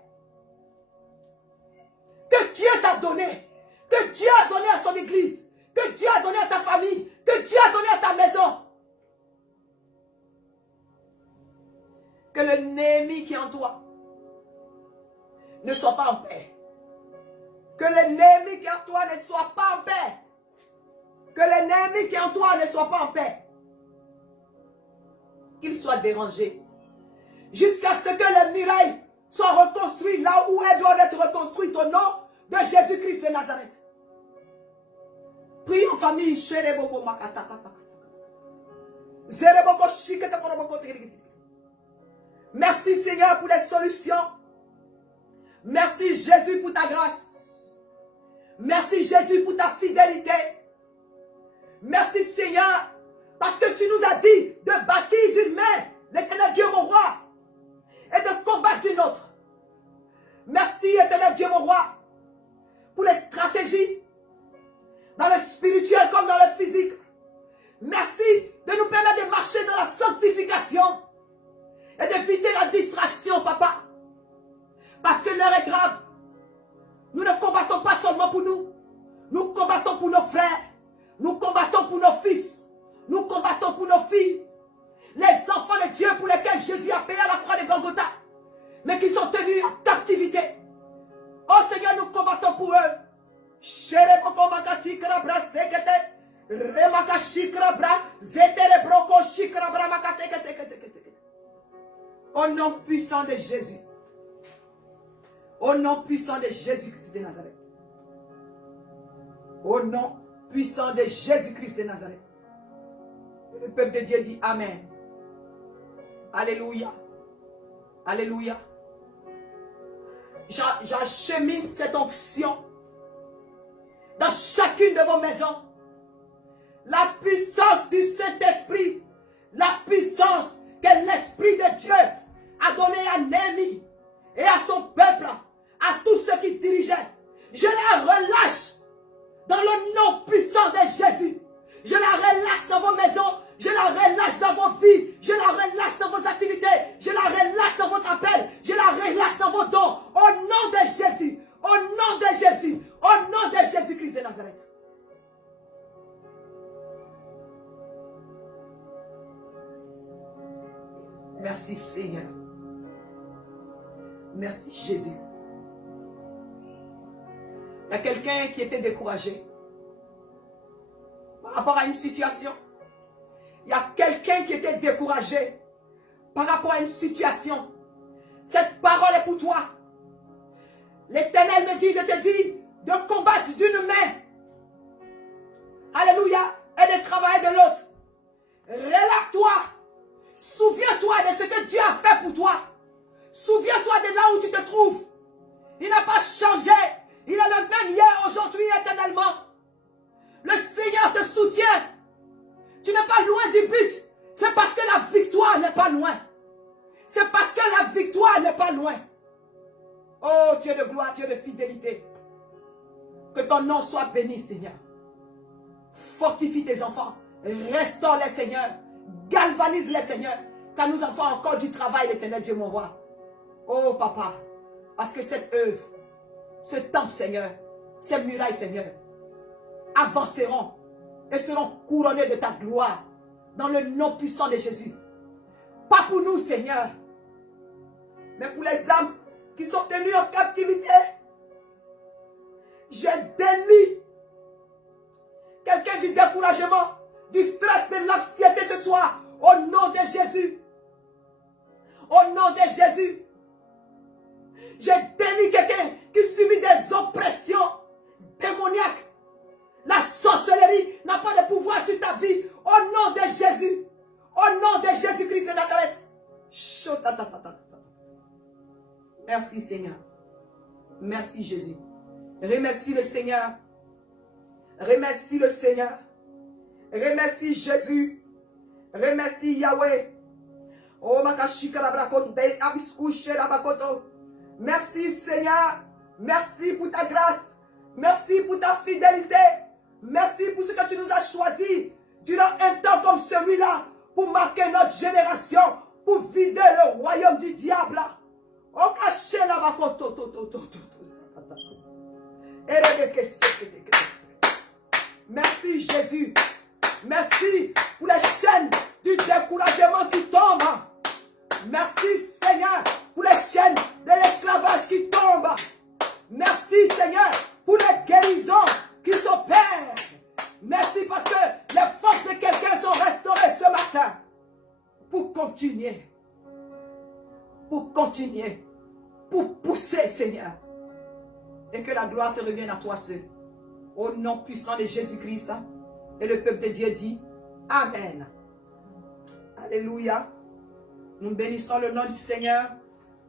que Dieu t'a donné, que Dieu a donné à son église, que Dieu a donné à ta famille, que Dieu a donné à ta maison. Que le Néhémie qui est en toi ne soit pas en paix. Que le Néhémie qui est en toi ne soit pas en paix. Que le Néhémie qui est en toi ne soit pas en paix. Qu'il soit dérangé. Jusqu'à ce que les murailles soient reconstruites là où elles doivent être reconstruites au nom de Jésus-Christ de Nazareth. Prions en famille. Merci Seigneur pour les solutions. Merci Jésus pour ta grâce. Merci Jésus pour ta fidélité. Merci Seigneur parce que tu nous as dit de bâtir d'une main l'Éternel Dieu mon roi et de combattre d'une autre. Merci Éternel Dieu mon roi pour les stratégies dans le spirituel comme dans le physique. Merci de nous permettre de marcher dans la sanctification et d'éviter la distraction, papa. Parce que l'heure est grave. Nous ne combattons pas seulement pour nous. Nous combattons pour nos frères. Nous combattons pour nos fils. Nous combattons pour nos filles. Les enfants de Dieu pour lesquels Jésus a payé à la croix de Golgotha. Mais qui sont tenus en captivité. Oh Seigneur, nous combattons pour eux. Au nom puissant de Jésus. Au nom puissant de Jésus-Christ de Nazareth. Au nom puissant de Jésus-Christ de Nazareth. Le peuple de Dieu dit Amen. Alléluia. Alléluia. J'achemine cette onction dans chacune de vos maisons. La puissance du Saint-Esprit, la puissance que l'Esprit de Dieu a donnée à Néhémie et à son peuple, à tous ceux qui dirigeaient. Je la relâche dans le nom puissant de Jésus. Je la relâche dans vos maisons. Je la relâche dans vos vies. Je la relâche dans vos activités. Je la relâche dans votre appel. Je la relâche dans vos dons. Au nom de Jésus. Au nom de Jésus. Au nom de Jésus-Christ de Nazareth. Merci Seigneur. Merci Jésus. Il y a quelqu'un qui était découragé par rapport à une situation. Il y a quelqu'un qui était découragé par rapport à une situation. Cette parole est pour toi. L'Éternel me dit de te dire de combattre d'une main. Alléluia. Et de travailler de l'autre. Relève-toi. Souviens-toi de ce que Dieu a fait pour toi. Souviens-toi de là où tu te trouves. Il n'a pas changé. Il est le même hier, aujourd'hui, éternellement. Le Seigneur te soutient. Tu n'es pas loin du but. C'est parce que la victoire n'est pas loin. C'est parce que la victoire n'est pas loin. Oh Dieu de gloire, Dieu de fidélité. Que ton nom soit béni, Seigneur. Fortifie tes enfants. Restaure-les, Seigneur. Galvanise-les, Seigneur. Car nous avons encore du travail, l'Éternel Dieu, mon roi. Oh Papa, parce que cette œuvre, ce temple, Seigneur, ces murailles, Seigneur, avanceront et seront couronnées de ta gloire dans le nom puissant de Jésus. Pas pour nous, Seigneur, mais pour les âmes qui sont tenues en captivité. Je délie quelqu'un du découragement, du stress, de l'anxiété ce soir, au nom de Jésus. Au nom de Jésus. Je délie quelqu'un qui subit des oppressions démoniaques. La sorcellerie n'a pas de pouvoir sur ta vie. Au nom de Jésus. Au nom de Jésus-Christ de Nazareth. Merci Seigneur. Merci Jésus. Remercie le Seigneur. Remercie le Seigneur. Remercie Jésus. Remercie Yahweh. Oh merci Seigneur. Merci pour ta grâce. Merci pour ta fidélité. Merci pour ce que tu nous as choisi durant un temps comme celui-là pour marquer notre génération, pour vider le royaume du diable. Oh caché là-bas. Merci Jésus. Merci pour les chaînes du découragement qui tombent. Merci Seigneur pour les chaînes de l'esclavage qui tombent. Merci Seigneur pour les guérisons qui s'opèrent. Merci parce que les forces de quelqu'un sont restaurées ce matin. Pour continuer. Pour continuer. Pour pousser Seigneur. Et que la gloire te revienne à toi seul. Au nom puissant de Jésus-Christ. Et le peuple de Dieu dit Amen. Alléluia. Nous bénissons le nom du Seigneur.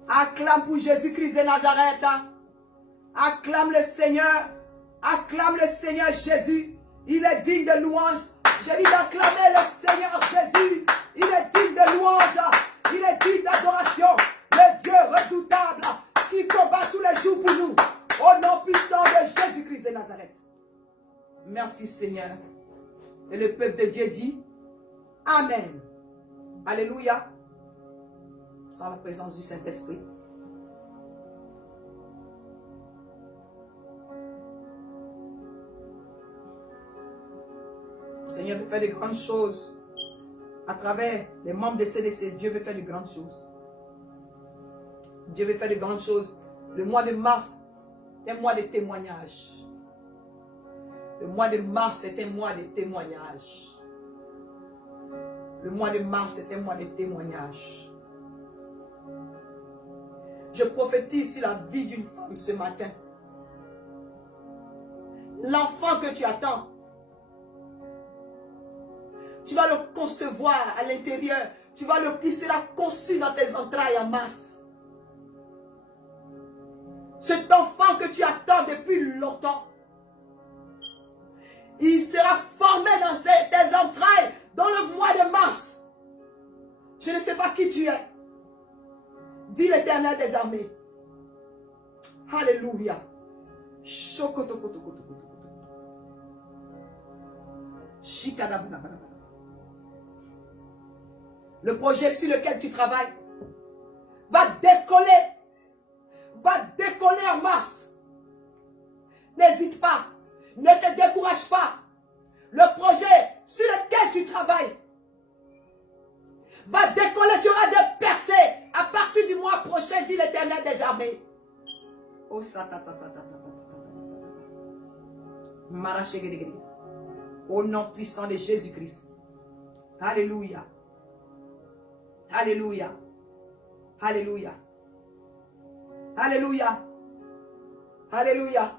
Acclame pour Jésus-Christ de Nazareth. Acclame le Seigneur. Acclame le Seigneur Jésus. Il est digne de louange. J'ai dit d'acclamer le Seigneur Jésus. Il est digne de louange. Il est digne d'adoration. Le Dieu redoutable qui combat tous les jours pour nous. Au nom puissant de Jésus-Christ de Nazareth. Merci Seigneur. Et le peuple de Dieu dit Amen. Alléluia. Sans la présence du Saint-Esprit. Le Seigneur veut faire de grandes choses. À travers les membres de CDC, Dieu veut faire de grandes choses. Dieu veut faire de grandes choses. Le mois de mars est un mois de témoignage. Le mois de mars est un mois de témoignage. Le mois de mars est un mois de témoignage. Je prophétise sur la vie d'une femme ce matin. L'enfant que tu attends, tu vas le concevoir à l'intérieur. Tu vas le pisser la conçu dans tes entrailles en masse. Cet enfant que tu attends depuis longtemps, il sera formé dans tes entrailles dans le mois de mars. Je ne sais pas qui tu es. Dis l'Éternel des armées. Alléluia. Le projet sur lequel tu travailles va décoller. Va décoller en mars. N'hésite pas. Ne te décourage pas. Le projet sur lequel tu travailles va décoller. Tu auras des approcher, dit l'Éternel des armées. Oh, au nom puissant de Jésus-Christ. Alléluia. Alléluia. Alléluia. Alléluia. Alléluia.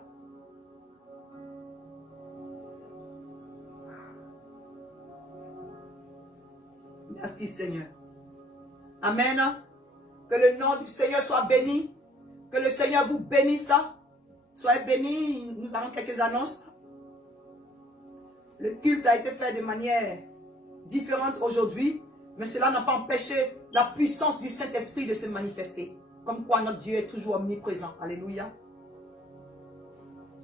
Merci Seigneur. Amen. Que le nom du Seigneur soit béni. Que le Seigneur vous bénisse. Soyez bénis. Nous avons quelques annonces. Le culte a été fait de manière différente aujourd'hui. Mais cela n'a pas empêché la puissance du Saint-Esprit de se manifester. Comme quoi notre Dieu est toujours omniprésent. Alléluia.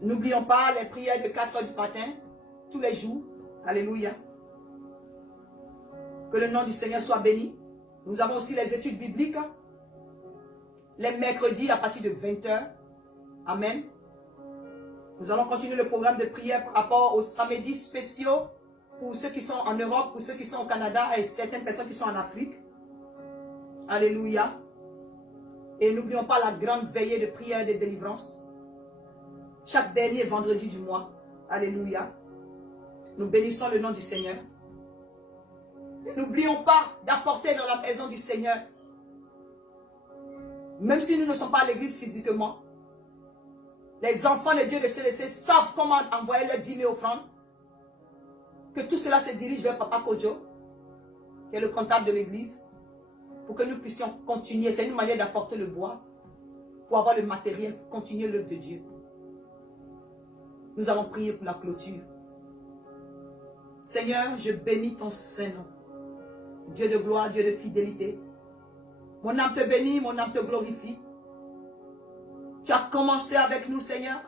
N'oublions pas les prières de 4 h du matin. Tous les jours. Alléluia. Que le nom du Seigneur soit béni. Nous avons aussi les études bibliques. Les mercredis à partir de 20 h. Amen. Nous allons continuer le programme de prière par rapport aux samedis spéciaux pour ceux qui sont en Europe, pour ceux qui sont au Canada et certaines personnes qui sont en Afrique. Alléluia. Et n'oublions pas la grande veillée de prière et de délivrance. Chaque dernier vendredi du mois. Alléluia. Nous bénissons le nom du Seigneur. N'oublions pas d'apporter dans la maison du Seigneur. Même si nous ne sommes pas à l'église physiquement. Les enfants de Dieu de CLC savent comment envoyer leur dîner offrande. Que tout cela se dirige vers Papa Kojo, qui est le comptable de l'église, pour que nous puissions continuer. C'est une manière d'apporter le bois, pour avoir le matériel, pour continuer l'œuvre de Dieu. Nous allons prier pour la clôture. Seigneur, je bénis ton Saint-Nom. Dieu de gloire, Dieu de fidélité. Mon âme te bénit, mon âme te glorifie. Tu as commencé avec nous, Seigneur.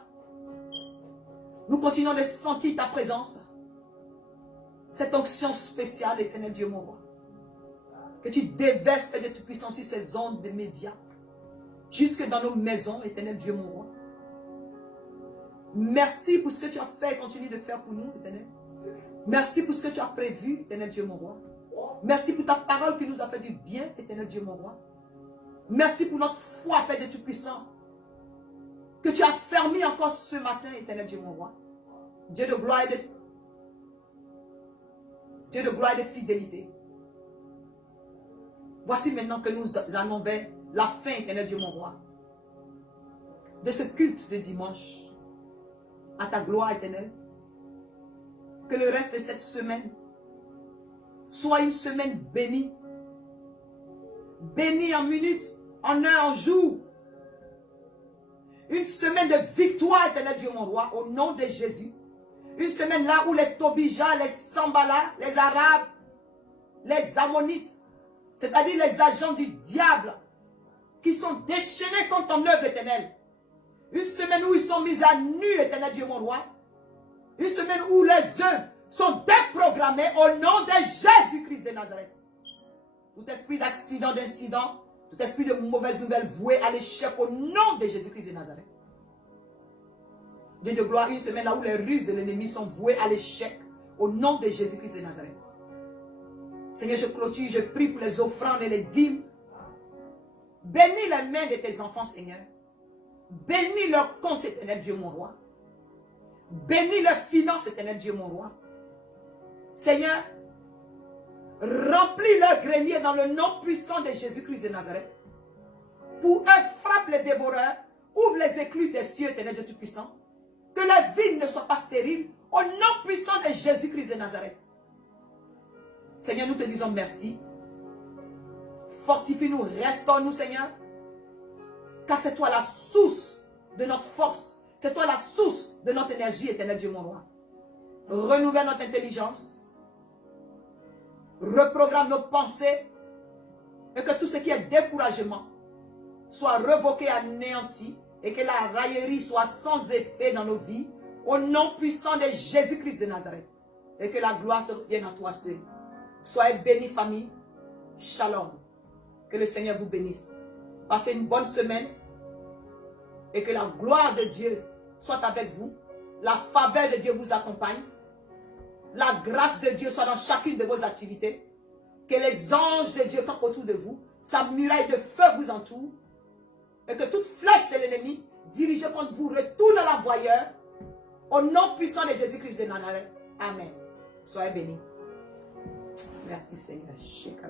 Nous continuons de sentir ta présence. Cette onction spéciale, éternel Dieu, mon roi. Que tu déverses de toute puissance sur ces ondes de médias. Jusque dans nos maisons, éternel Dieu, mon roi. Merci pour ce que tu as fait et continue de faire pour nous, éternel. Merci pour ce que tu as prévu, éternel Dieu, mon roi. Merci pour ta parole qui nous a fait du bien, éternel Dieu, mon roi. Merci pour notre foi, Père de Tout-Puissant, que tu as fermé encore ce matin, éternel Dieu, mon roi. Dieu de gloire et de fidélité. Voici maintenant que nous allons vers la fin, éternel Dieu, mon roi, de ce culte de dimanche, à ta gloire éternelle. Que le reste de cette semaine soit une semaine bénie. Bénie en minutes, en heures, en jours. Une semaine de victoire, éternel Dieu, mon roi, au nom de Jésus. Une semaine là où les Tobija, les Sambala, les Arabes, les Ammonites, c'est-à-dire les agents du diable, qui sont déchaînés contre ton œuvre éternelle. Une semaine où ils sont mis à nu, éternel Dieu, mon roi. Une semaine où les œuvres sont déprogrammées au nom de Jésus-Christ de Nazareth. Tout esprit d'accident, d'incident, tout esprit de mauvaise nouvelle voué à l'échec au nom de Jésus-Christ de Nazareth. Dieu de gloire, une semaine là où les ruses de l'ennemi sont vouées à l'échec au nom de Jésus-Christ de Nazareth. Seigneur, je clôture, je prie pour les offrandes et les dîmes. Bénis les mains de tes enfants, Seigneur. Bénis leur compte, éternel Dieu, mon roi. Bénis leurs finances, éternel Dieu, mon roi. Seigneur, remplis leur grenier dans le nom puissant de Jésus-Christ de Nazareth. Pour eux, frappe les dévoreurs, ouvre les écluses des cieux, éternel Dieu Tout-Puissant. Que la vie ne soit pas stérile, au nom puissant de Jésus-Christ de Nazareth. Seigneur, nous te disons merci. Fortifie-nous, restaure-nous, Seigneur. Car c'est toi la source de notre force. C'est toi la source de notre énergie, éternel Dieu, mon roi. Renouvelle notre intelligence. Reprogramme nos pensées. Et que tout ce qui est découragement soit revoqué, anéanti. Et que la raillerie soit sans effet dans nos vies. Au nom puissant de Jésus-Christ de Nazareth. Et que la gloire te revienne à toi seul. Soyez bénis, famille. Shalom. Que le Seigneur vous bénisse. Passez une bonne semaine. Et que la gloire de Dieu soit avec vous. La faveur de Dieu vous accompagne. La grâce de Dieu soit dans chacune de vos activités. Que les anges de Dieu campent autour de vous. sa muraille de feu vous entoure et que toute flèche de l'ennemi dirigée contre vous retourne à l'envoyeur au nom puissant de Jésus-Christ de Nazareth. Amen. Soyez bénis. Merci Seigneur. Shita